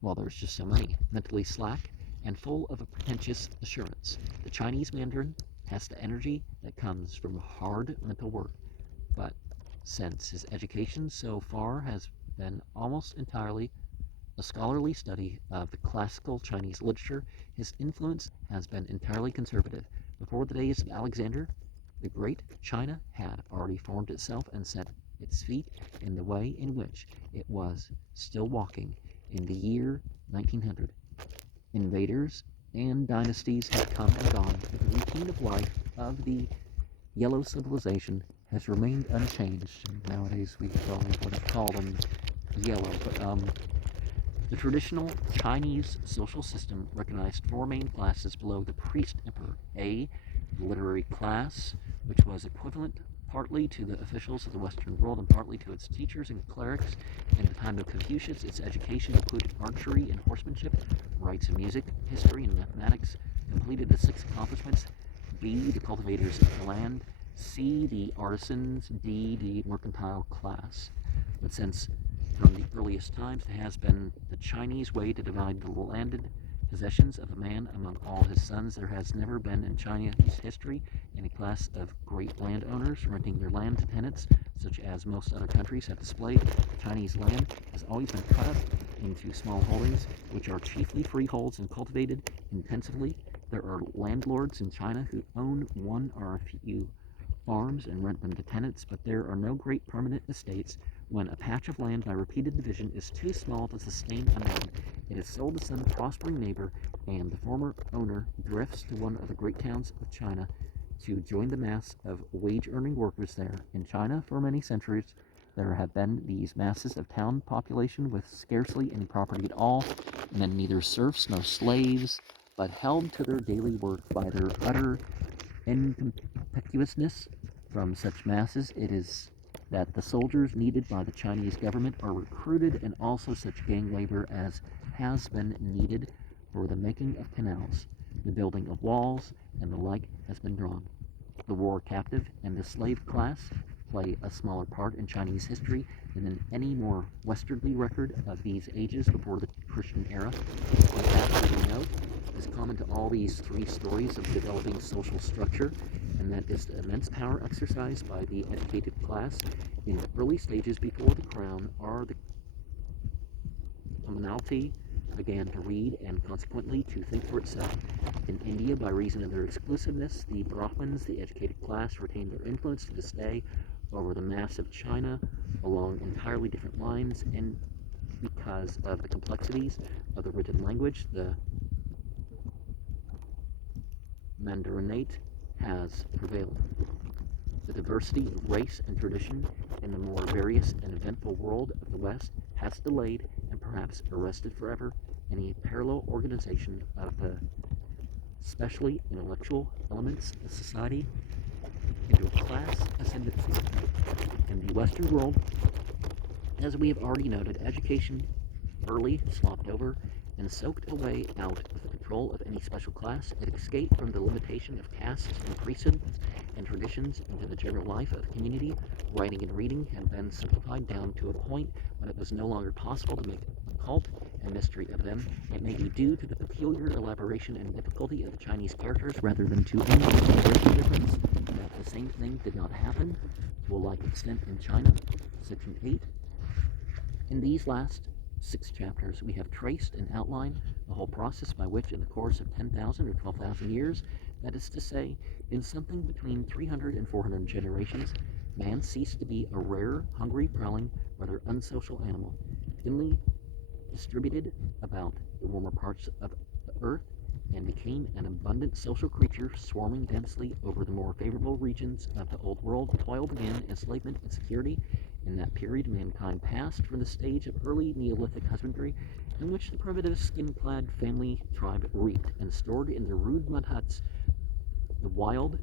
while there's just so many, mentally slack, and full of a pretentious assurance, the Chinese mandarin has the energy that comes from hard mental work. But since his education so far has been almost entirely a scholarly study of the classical Chinese literature, his influence has been entirely conservative. Before the days of Alexander the Great, China had already formed itself and set its feet in the way in which it was still walking in the year 1900. Invaders and dynasties have come and gone, but the routine of life of the yellow civilization has remained unchanged. Nowadays we probably would call them yellow, but the traditional Chinese social system recognized four main classes below the priest emperor. A, the literary class, which was equivalent partly to the officials of the Western world and partly to its teachers and clerics. In the time of Confucius, its education included archery and horsemanship, rites of music, history, and mathematics, completed the six accomplishments. B, the cultivators of the land. C, the artisans. D, the mercantile class. But since from the earliest times, it has been the Chinese way to divide the landed possessions of a man among all his sons. There has never been in China's history any class of great landowners renting their land to tenants, such as most other countries have displayed. Chinese land has always been cut up into small holdings, which are chiefly freeholds and cultivated intensively. There are landlords in China who own one or a few farms and rent them to tenants, but there are no great permanent estates. When a patch of land by repeated division is too small to sustain a man, it is sold to some prospering neighbor, and the former owner drifts to one of the great towns of China to join the mass of wage-earning workers there. In China, for many centuries, there have been these masses of town population with scarcely any property at all, and then neither serfs nor slaves, but held to their daily work by their utter inconspicuousness. From such masses, it is that the soldiers needed by the Chinese government are recruited, and also such gang labor as has been needed for the making of canals, the building of walls, and the like has been drawn. The war captive and the slave class play a smaller part in Chinese history than in any more westerly record of these ages before the Christian era. But that, we note, is common to all these three stories of developing social structure, and that is the immense power exercised by the educated class in the early stages before the crown or the commonalty began to read and consequently to think for itself. In India, by reason of their exclusiveness, the Brahmins, the educated class, retained their influence to this day over the mass of China along entirely different lines, and because of the complexities of the written language, the Mandarinate has prevailed. The diversity of race and tradition in the more various and eventful world of the West has delayed and perhaps arrested forever any parallel organization of the specially intellectual elements of society into a class ascendancy. In the Western world, as we have already noted, education early slopped over and soaked away out of the control of any special class. It escaped from the limitation of castes and priesthoods and traditions into the general life of the community. Writing and reading had been simplified down to a point when it was no longer possible to make a cult and mystery of them. It may be due to the peculiar elaboration and difficulty of the Chinese characters rather than to any universal difference that the same thing did not happen to a like extent in China. Section 8. In these last 6 chapters, we have traced and outlined the whole process by which, in the course of 10,000 or 12,000 years, that is to say, in something between 300 and 400 generations, man ceased to be a rare, hungry, prowling, rather unsocial animal, thinly distributed about the warmer parts of the earth, and became an abundant social creature swarming densely over the more favorable regions of the old world. Toil began, enslavement and security. In that period, mankind passed from the stage of early Neolithic husbandry, in which the primitive skin-clad family tribe reaped and stored in their rude mud huts the wild,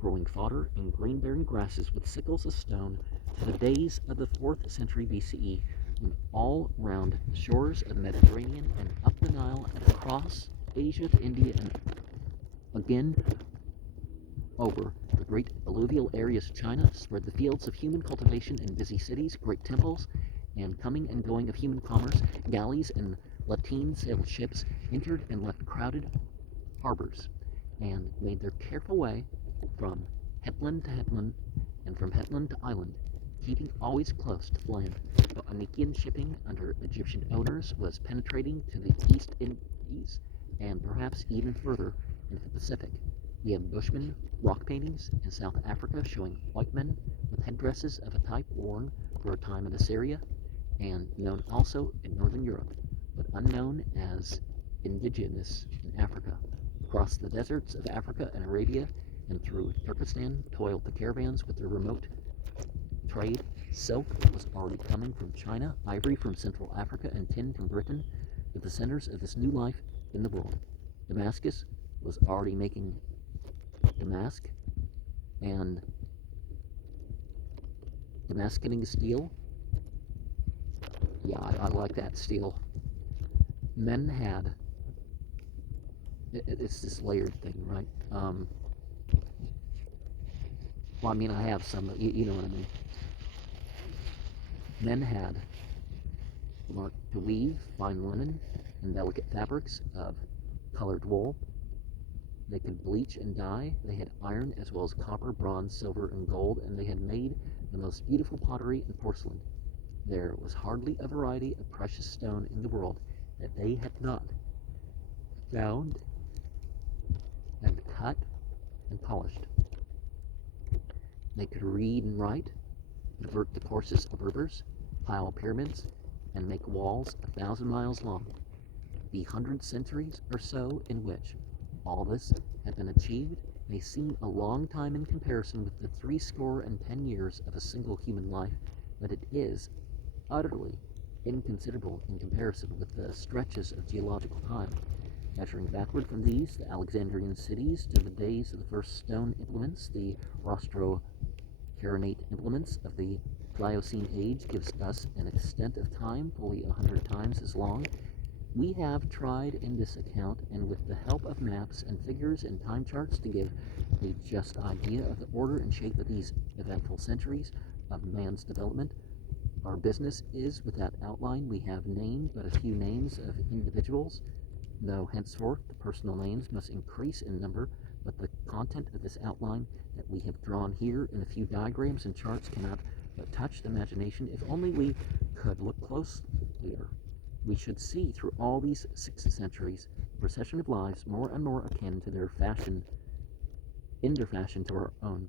growing fodder and grain-bearing grasses with sickles of stone, to the days of the 4th century BCE, when all round the shores of the Mediterranean and up the Nile and across Asia to India and again over the great alluvial areas of China spread the fields of human cultivation and busy cities, great temples, and coming and going of human commerce, galleys and lateen-sailed ships entered and left crowded harbors, and made their careful way from headland to headland, and from headland to island, keeping always close to the land. But Phoenician shipping under Egyptian owners was penetrating to the East Indies, and perhaps even further into the Pacific. We have Bushman rock paintings in South Africa showing white men with headdresses of a type worn for a time in Assyria, and known also in Northern Europe, but unknown as indigenous in Africa. Across the deserts of Africa and Arabia and through Turkestan toiled the caravans with their remote trade. Silk was already coming from China, ivory from Central Africa, and tin from Britain, at the centers of this new life in the world. Damascus was already making damask and Damascening steel. Yeah, I like that steel. Men had, it's this layered thing, right? Well, I mean, I have some, but you know what I mean. Men had learned to weave fine linen and delicate fabrics of colored wool. They could bleach and dye. They had iron as well as copper, bronze, silver, and gold, and they had made the most beautiful pottery and porcelain. There was hardly a variety of precious stone in the world that they had not found and cut and polished. They could read and write, divert the courses of rivers, pile pyramids, and make walls 1,000 miles long. The 100 centuries or so in which all this had been achieved may seem a long time in comparison with the 70 years of a single human life, but it is utterly inconsiderable in comparison with the stretches of geological time. Measuring backward from these, the Alexandrian cities, to the days of the first stone implements, the rostro-carinate implements of the Pliocene age, gives us an extent of time fully 100 times as long. We have tried in this account, and with the help of maps and figures and time charts, to give a just idea of the order and shape of these eventful centuries of man's development. Our business is without outline. We have named but a few names of individuals, though henceforth the personal names must increase in number, but the content of this outline that we have drawn here in a few diagrams and charts cannot but touch the imagination. If only we could look closer, we should see through all these 6 centuries a procession of lives more and more akin to their fashion, in their fashion to our own.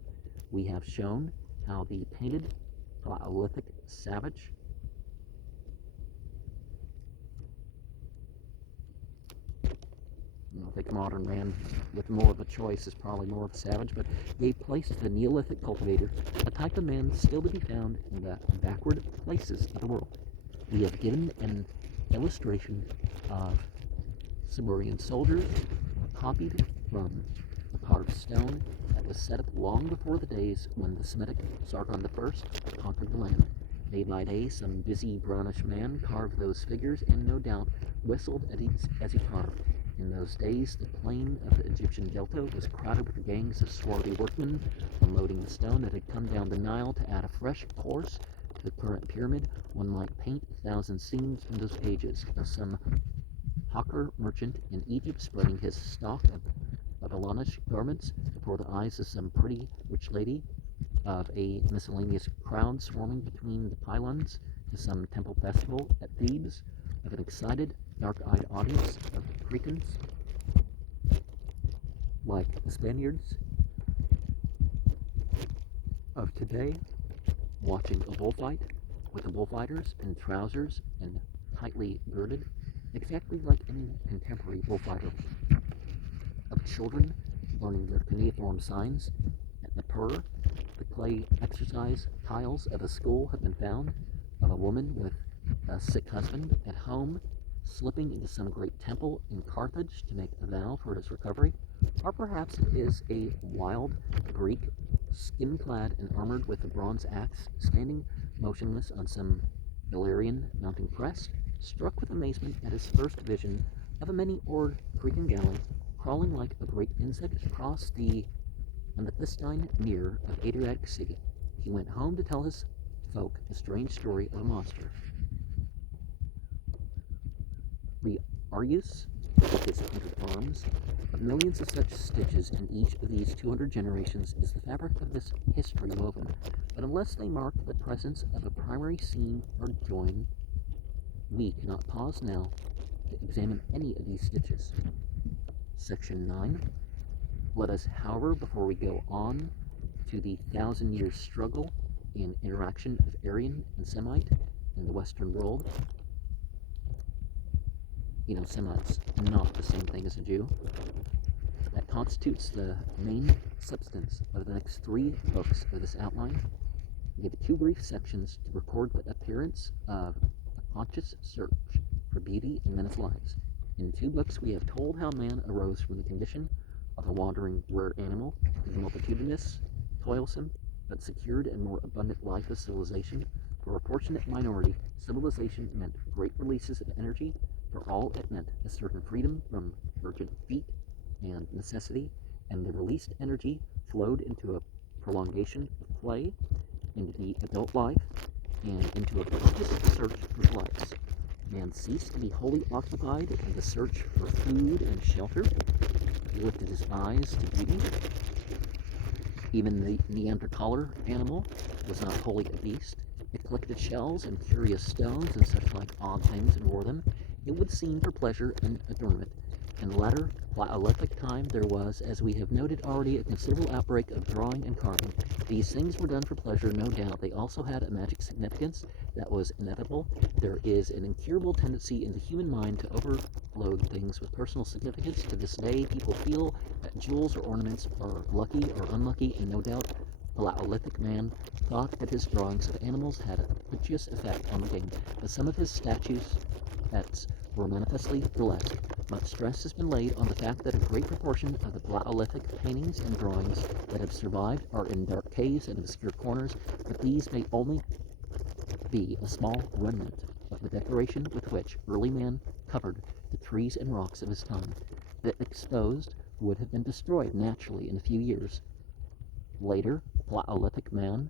We have shown how the painted Paleolithic savage I think modern man with more of a choice is probably more of a savage, but gave place to the Neolithic cultivator, a type of man still to be found in the backward places of the world. We have given an illustration of Sumerian soldiers, copied from a carved stone that was set up long before the days when the Semitic Sargon I conquered the land. Day by day, some busy brownish man carved those figures, and no doubt whistled as he carved. In those days, the plain of the Egyptian Delta was crowded with gangs of swarthy workmen unloading the stone that had come down the Nile to add a fresh course to the current pyramid. One might paint 1,000 scenes in those pages of some hawker merchant in Egypt spreading his stock of Babylonish garments before the eyes of some pretty rich lady, of a miscellaneous crowd swarming between the pylons to some temple festival at Thebes, of an excited, dark-eyed audience of Cretans, like the Spaniards of today, watching a bullfight with the bullfighters in trousers and tightly girded, exactly like any contemporary bullfighter, of children learning their cuneiform signs at Nippur. The clay exercise tiles of a school have been found, of a woman with a sick husband at home slipping into some great temple in Carthage to make a vow for his recovery. Or perhaps it is a wild Greek skin-clad and armored with a bronze axe, standing motionless on some Illyrian mounting crest, struck with amazement at his first vision of a many-oared Cretan galley crawling like a great insect across the amethystine mirror of Adriatic Sea. He went home to tell his folk a strange story of a monster. The Arius, with his 100 arms, of millions of such stitches in each of these 200 generations, is the fabric of this history woven. But unless they mark the presence of a primary seam or join, we cannot pause now to examine any of these stitches. Section 9. Let us, however, before we go on to the 1,000-year struggle and interaction of Aryan and Semite in the Western world, Semite's not the same thing as a Jew. That constitutes the main substance of the next 3 books of this outline. We have 2 brief sections to record the appearance of a conscious search for beauty in men's lives. In 2 books, we have told how man arose from the condition of a wandering rare animal to the multitudinous, toilsome, but secured and more abundant life of civilization. For a fortunate minority, civilization meant great releases of energy. For all, it meant a certain freedom from urgent feet and necessity, and the released energy flowed into a prolongation of play, into the adult life, and into a conscious search for delights. Man ceased to be wholly occupied in the search for food and shelter. He lifted his eyes to beauty. Even the Neanderthaler animal was not wholly a beast. It collected shells and curious stones and such like odd things and wore them, it would seem, for pleasure and adornment. In the latter Paleolithic time there was, as we have noted already, a considerable outbreak of drawing and carving. These things were done for pleasure, no doubt. They also had a magic significance that was inevitable. There is an incurable tendency in the human mind to overload things with personal significance. To this day, people feel that jewels or ornaments are lucky or unlucky, and no doubt Paleolithic man thought that his drawings of animals had a propitious effect on the game, but some of his statues were manifestly burlesque. Much stress has been laid on the fact that a great proportion of the Paleolithic paintings and drawings that have survived are in dark caves and obscure corners, but these may only be a small remnant of the decoration with which early man covered the trees and rocks of his time. The exposed would have been destroyed naturally in a few years. Later, Paleolithic man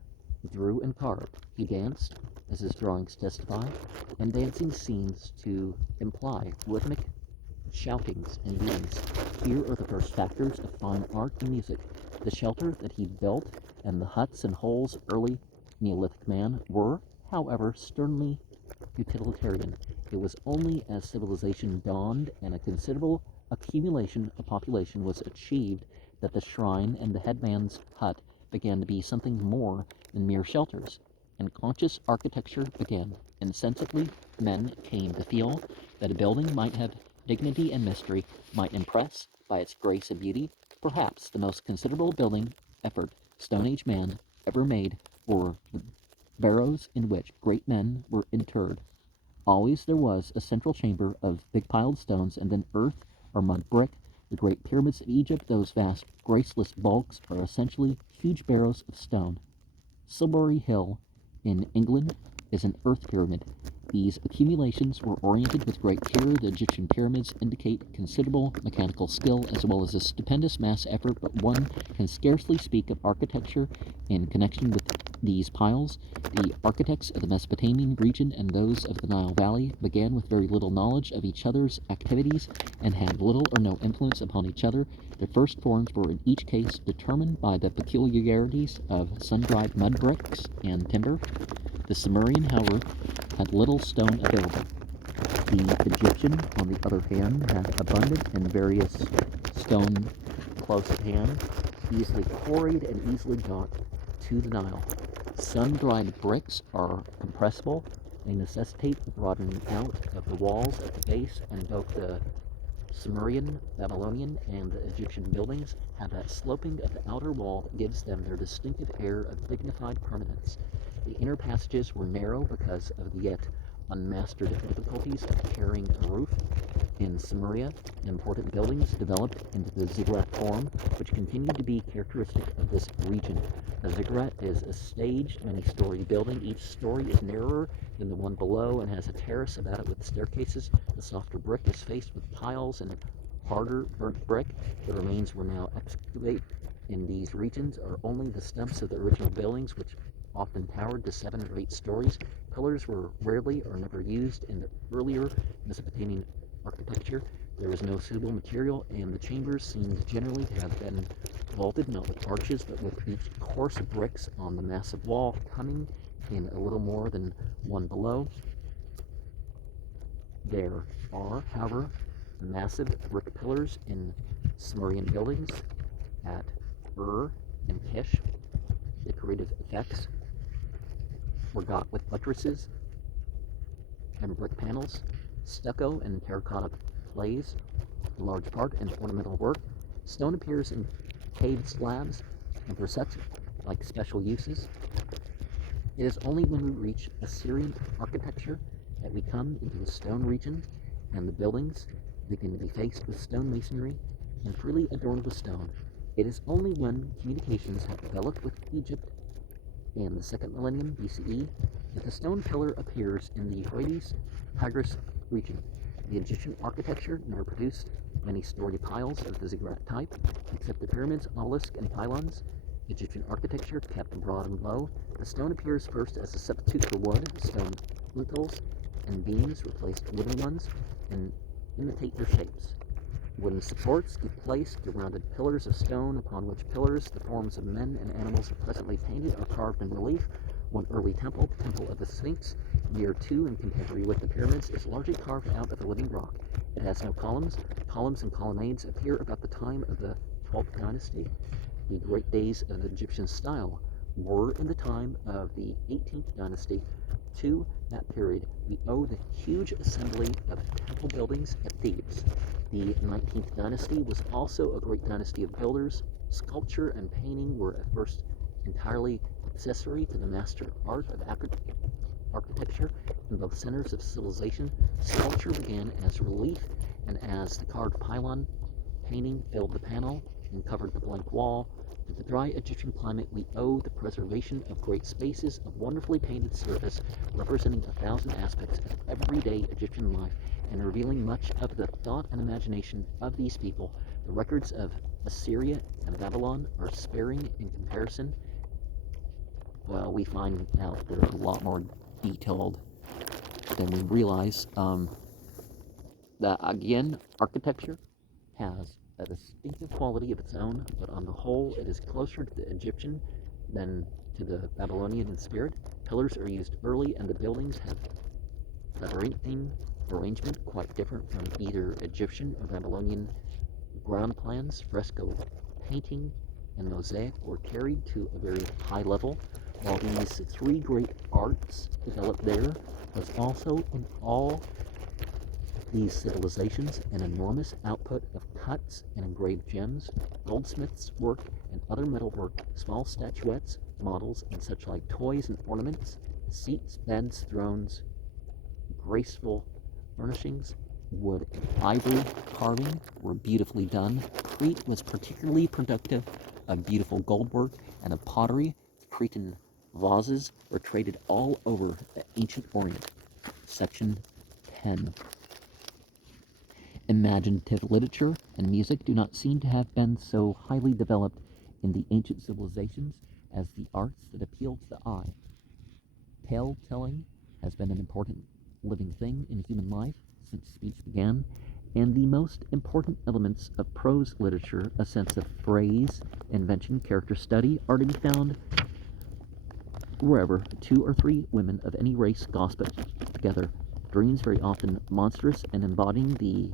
drew and carved. He danced, as his drawings testify, and dancing seems to imply rhythmic shoutings and beatings. Here are the first factors of fine art and music. The shelter that he built and the huts and holes early Neolithic man were, however, sternly utilitarian. It was only as civilization dawned and a considerable accumulation of population was achieved that the shrine and the headman's hut began to be something more than mere shelters, and conscious architecture began. Insensibly, men came to feel that a building might have dignity and mystery, might impress by its grace and beauty. Perhaps the most considerable building effort Stone Age man ever made were the barrows in which great men were interred. Always there was a central chamber of big piled stones, and then earth or mud brick. The great pyramids of Egypt, those vast, graceless bulks, are essentially huge barrows of stone. Silbury Hill in England is an earth pyramid. These accumulations were oriented with great care. The Egyptian pyramids indicate considerable mechanical skill as well as a stupendous mass effort, but one can scarcely speak of architecture in connection with these piles. The architects of the Mesopotamian region and those of the Nile Valley began with very little knowledge of each other's activities and had little or no influence upon each other. Their first forms were in each case determined by the peculiarities of sun-dried mud bricks and timber. The Sumerian, however, had little stone available. The Egyptian, on the other hand, had abundant and various stone close at hand, easily quarried and easily got to the Nile. Sun-dried bricks are compressible. They necessitate the broadening out of the walls at the base, and both the Sumerian, Babylonian, and the Egyptian buildings have that sloping of the outer wall that gives them their distinctive air of dignified permanence. The inner passages were narrow because of the yet unmastered difficulties of carrying a roof. In Samaria, important buildings developed into the ziggurat form, which continued to be characteristic of this region. A ziggurat is a staged, many-story building. Each story is narrower than the one below and has a terrace about it with staircases. The softer brick is faced with piles and harder burnt brick. The remains were now excavated. In these regions are only the stumps of the original buildings, which often towered to 7 or 8 stories. Pillars were rarely or never used in the earlier Mesopotamian architecture. There was no suitable material, and the chambers seemed generally to have been vaulted, not with arches, but with each course of bricks on the massive wall coming in a little more than one below. There are, however, massive brick pillars in Sumerian buildings at Ur and Kish. Decorative effects were got with buttresses and brick panels, stucco and terracotta plays, in large part in ornamental work. Stone appears in caved slabs, and for such like special uses. It is only when we reach Assyrian architecture that we come into the stone region, and the buildings begin to be faced with stone masonry and freely adorned with stone. It is only when communications have developed with Egypt in the 2nd millennium BCE that the stone pillar appears in the Euphrates-Tigris region. The Egyptian architecture never produced many storied piles of the ziggurat type, except the pyramids, obelisks, and pylons. Egyptian architecture kept broad and low. The stone appears first as a substitute for wood. Stone lintels and beams replaced wooden ones and imitate their shapes. Wooden supports give place to rounded pillars of stone, upon which pillars the forms of men and animals are presently painted or carved in relief. One early temple, the Temple of the Sphinx, near to and contemporary with the pyramids, is largely carved out of the living rock. It has no columns. Columns and colonnades appear about the time of the 12th dynasty. The great days of the Egyptian style were in the time of the 18th dynasty. To that period, we owe the huge assembly of temple buildings at Thebes. The 19th dynasty was also a great dynasty of builders. Sculpture and painting were at first entirely accessory to the master art of architecture in both centers of civilization. Sculpture began as relief, and as the carved pylon painting filled the panel and covered the blank wall. To the dry Egyptian climate, we owe the preservation of great spaces of wonderfully painted surface, representing 1,000 aspects of everyday Egyptian life and revealing much of the thought and imagination of these people. The records of Assyria and Babylon are sparing in comparison. Well, we find out they're a lot more detailed than we realize. That again, architecture has a distinctive quality of its own, but on the whole, it is closer to the Egyptian than to the Babylonian in spirit. Pillars are used early, and the buildings have labyrinthine arrangement, quite different from either Egyptian or Babylonian ground plans. Fresco painting and mosaic were carried to a very high level. While these 3 great arts developed there, was also in all these civilizations an enormous output of cuts and engraved gems, goldsmiths' work and other metalwork, small statuettes, models, and such like toys and ornaments, seats, beds, thrones, graceful furnishings, wood and ivory carving were beautifully done. Crete was particularly productive of beautiful goldwork and of pottery. Cretan vases were traded all over the ancient Orient. Section 10. Imaginative literature and music do not seem to have been so highly developed in the ancient civilizations as the arts that appeal to the eye. Tale-telling has been an important living thing in human life since speech began, and the most important elements of prose literature, a sense of phrase, invention, character study, are to be found wherever 2 or 3 women of any race gossip together. Dreams, very often monstrous and embodying the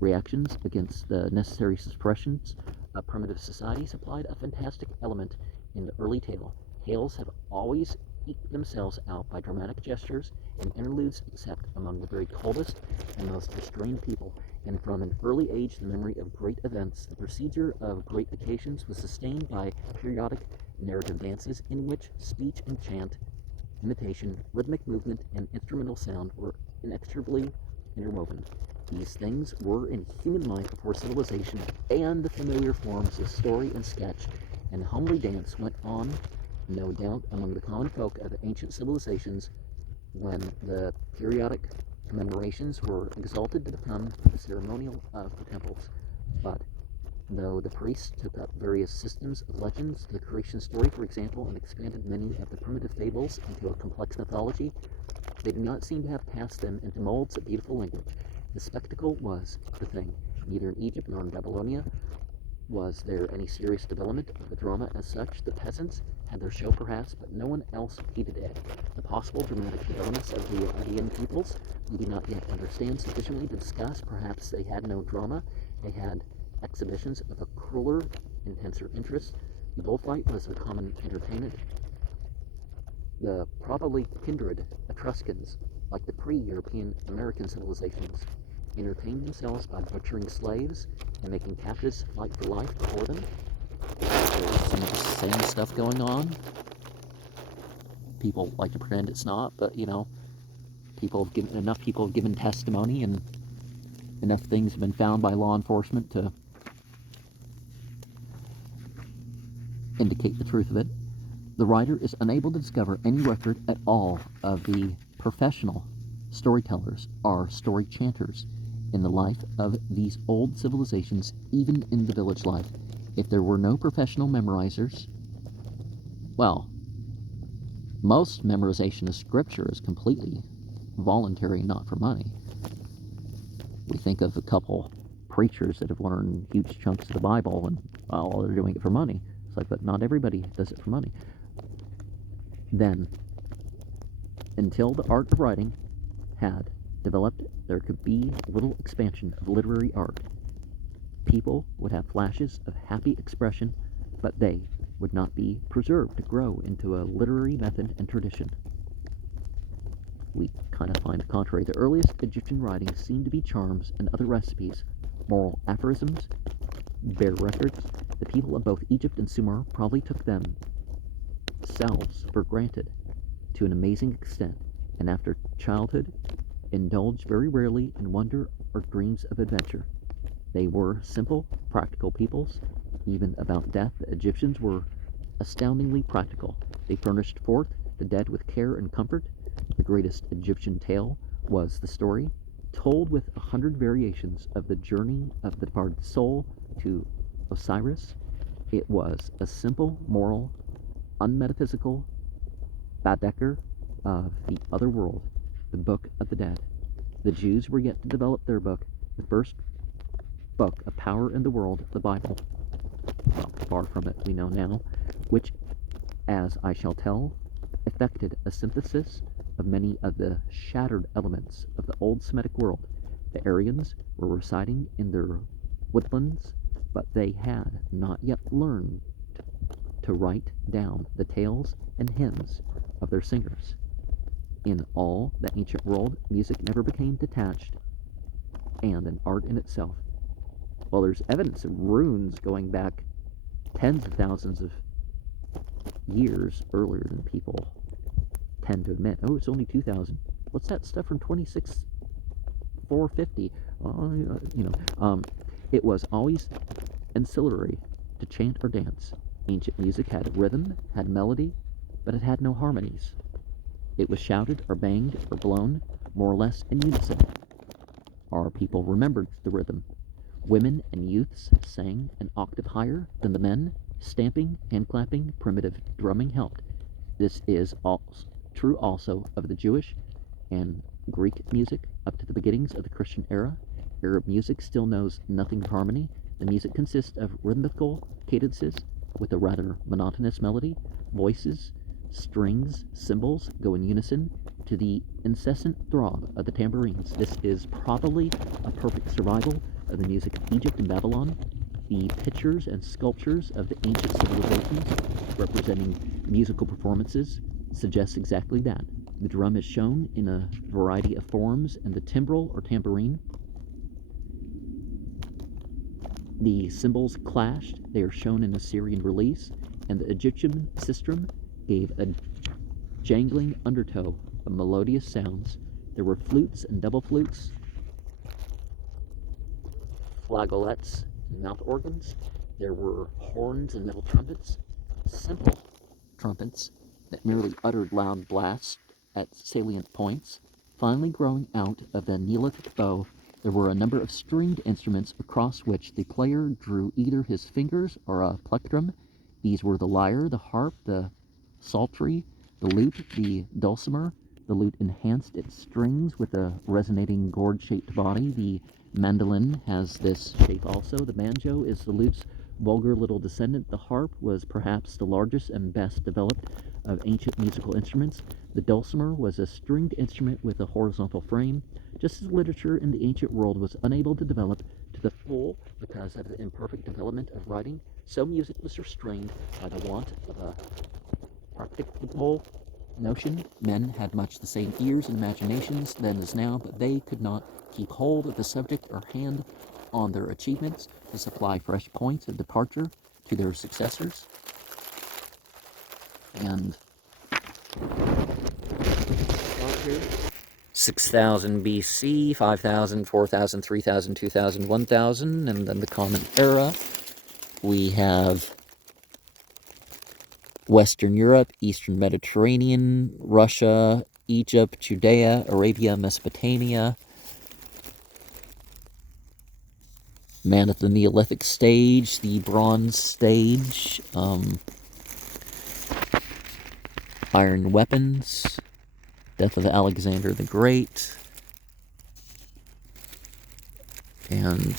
reactions against the necessary suppressions of primitive society, supplied a fantastic element in the early tale. Tales have always eked themselves out by dramatic gestures and interludes, except among the very coldest and most restrained people. And from an early age, the memory of great events, the procedure of great occasions, was sustained by periodic narrative dances in which speech and chant imitation, rhythmic movement, and instrumental sound were inextricably interwoven. These things were in human life before civilization, and the familiar forms of story and sketch and homely dance went on, no doubt, among the common folk of ancient civilizations when the periodic commemorations were exalted to become the ceremonial of the temples. But though the priests took up various systems of legends, the creation story, for example, and expanded many of the primitive fables into a complex mythology, they do not seem to have cast them into molds of beautiful language. The spectacle was the thing. Neither in Egypt nor in Babylonia was there any serious development of the drama as such. The peasants had their show perhaps, but no one else heeded it. The possible dramatic developments of the Idaean peoples we do not yet understand sufficiently to discuss. Perhaps they had no drama. They had exhibitions of a crueler, intenser interest. The bullfight was a common entertainment. The probably kindred Etruscans, like the pre-European American civilizations, entertained themselves by butchering slaves and making captives fight for life before them. There's some of the same stuff going on. People like to pretend it's not, but enough people have given testimony, and enough things have been found by law enforcement to indicate the truth of it. The writer is unable to discover any record at all of the professional storytellers or story chanters in the life of these old civilizations, even in the village life. If there were no professional memorizers, well, most memorization of scripture is completely voluntary, not for money. We think of a couple preachers that have learned huge chunks of the Bible, and well, they're doing it for money. It's like, but not everybody does it for money. Then, until the art of writing had developed, there could be little expansion of literary art. People would have flashes of happy expression, but they would not be preserved to grow into a literary method and tradition. We kind of find it contrary. The earliest Egyptian writings seem to be charms and other recipes, moral aphorisms, bare records. The people of both Egypt and Sumer probably took themselves for granted to an amazing extent, and after childhood indulged very rarely in wonder or dreams of adventure. They were simple, practical peoples. Even about death, the Egyptians were astoundingly practical. They furnished forth the dead with care and comfort. The greatest Egyptian tale was the story, told with 100 variations, of the journey of the departed soul to Osiris. It was a simple, moral, unmetaphysical Baedeker of the other world, the Book of the Dead. The Jews were yet to develop their book, the first book of power in the world, the Bible. Well, far from it, we know now, which, as I shall tell, effected a synthesis of many of the shattered elements of the old Semitic world. The Aryans were residing in their woodlands, but they had not yet learned to write down the tales and hymns of their singers. In all the ancient world, music never became detached and an art in itself. Well, there's evidence of runes going back tens of thousands of years earlier than people tend to admit. Oh, it's only 2,000. What's that stuff from 26,450? It was always ancillary to chant or dance. Ancient music had rhythm, had melody, but it had no harmonies. It was shouted or banged or blown, more or less in unison. Our people remembered the rhythm. Women and youths sang an octave higher than the men. Stamping, hand-clapping, primitive drumming helped. This is true also of the Jewish and Greek music up to the beginnings of the Christian era. Arab music still knows nothing of harmony. The music consists of rhythmical cadences with a rather monotonous melody. Voices, strings, cymbals go in unison to the incessant throb of the tambourines. This is probably a perfect survival of the music of Egypt and Babylon. The pictures and sculptures of the ancient civilizations representing musical performances suggest exactly that. The drum is shown in a variety of forms, and the timbrel or tambourine. The cymbals clashed. They are shown in a Syrian release, and the Egyptian sistrum gave a jangling undertow of melodious sounds. There were flutes and double flutes, flageolets and mouth organs. There were horns and metal trumpets, simple trumpets that merely uttered loud blasts at salient points. Finally, growing out of the Neolithic bow, there were a number of stringed instruments across which the player drew either his fingers or a plectrum. These were the lyre, the harp, the psaltery, the lute, the dulcimer. The lute enhanced its strings with a resonating gourd-shaped body. The mandolin has this shape also. The banjo is the lute's vulgar little descendant. The harp was perhaps the largest and best developed of ancient musical instruments. The dulcimer was a stringed instrument with a horizontal frame. Just as literature in the ancient world was unable to develop to the full because of the imperfect development of writing, so music was restrained by the want of a practicable notion. Men had much the same ears and imaginations then as now, but they could not keep hold of the subject or hand on their achievements to supply fresh points of departure to their successors. And 6,000 BC, 5,000, 4,000, 3,000, 2,000, 1,000, and then the Common Era. We have Western Europe, Eastern Mediterranean, Russia, Egypt, Judea, Arabia, Mesopotamia. Man at the Neolithic stage, the Bronze stage, iron weapons, death of Alexander the Great, and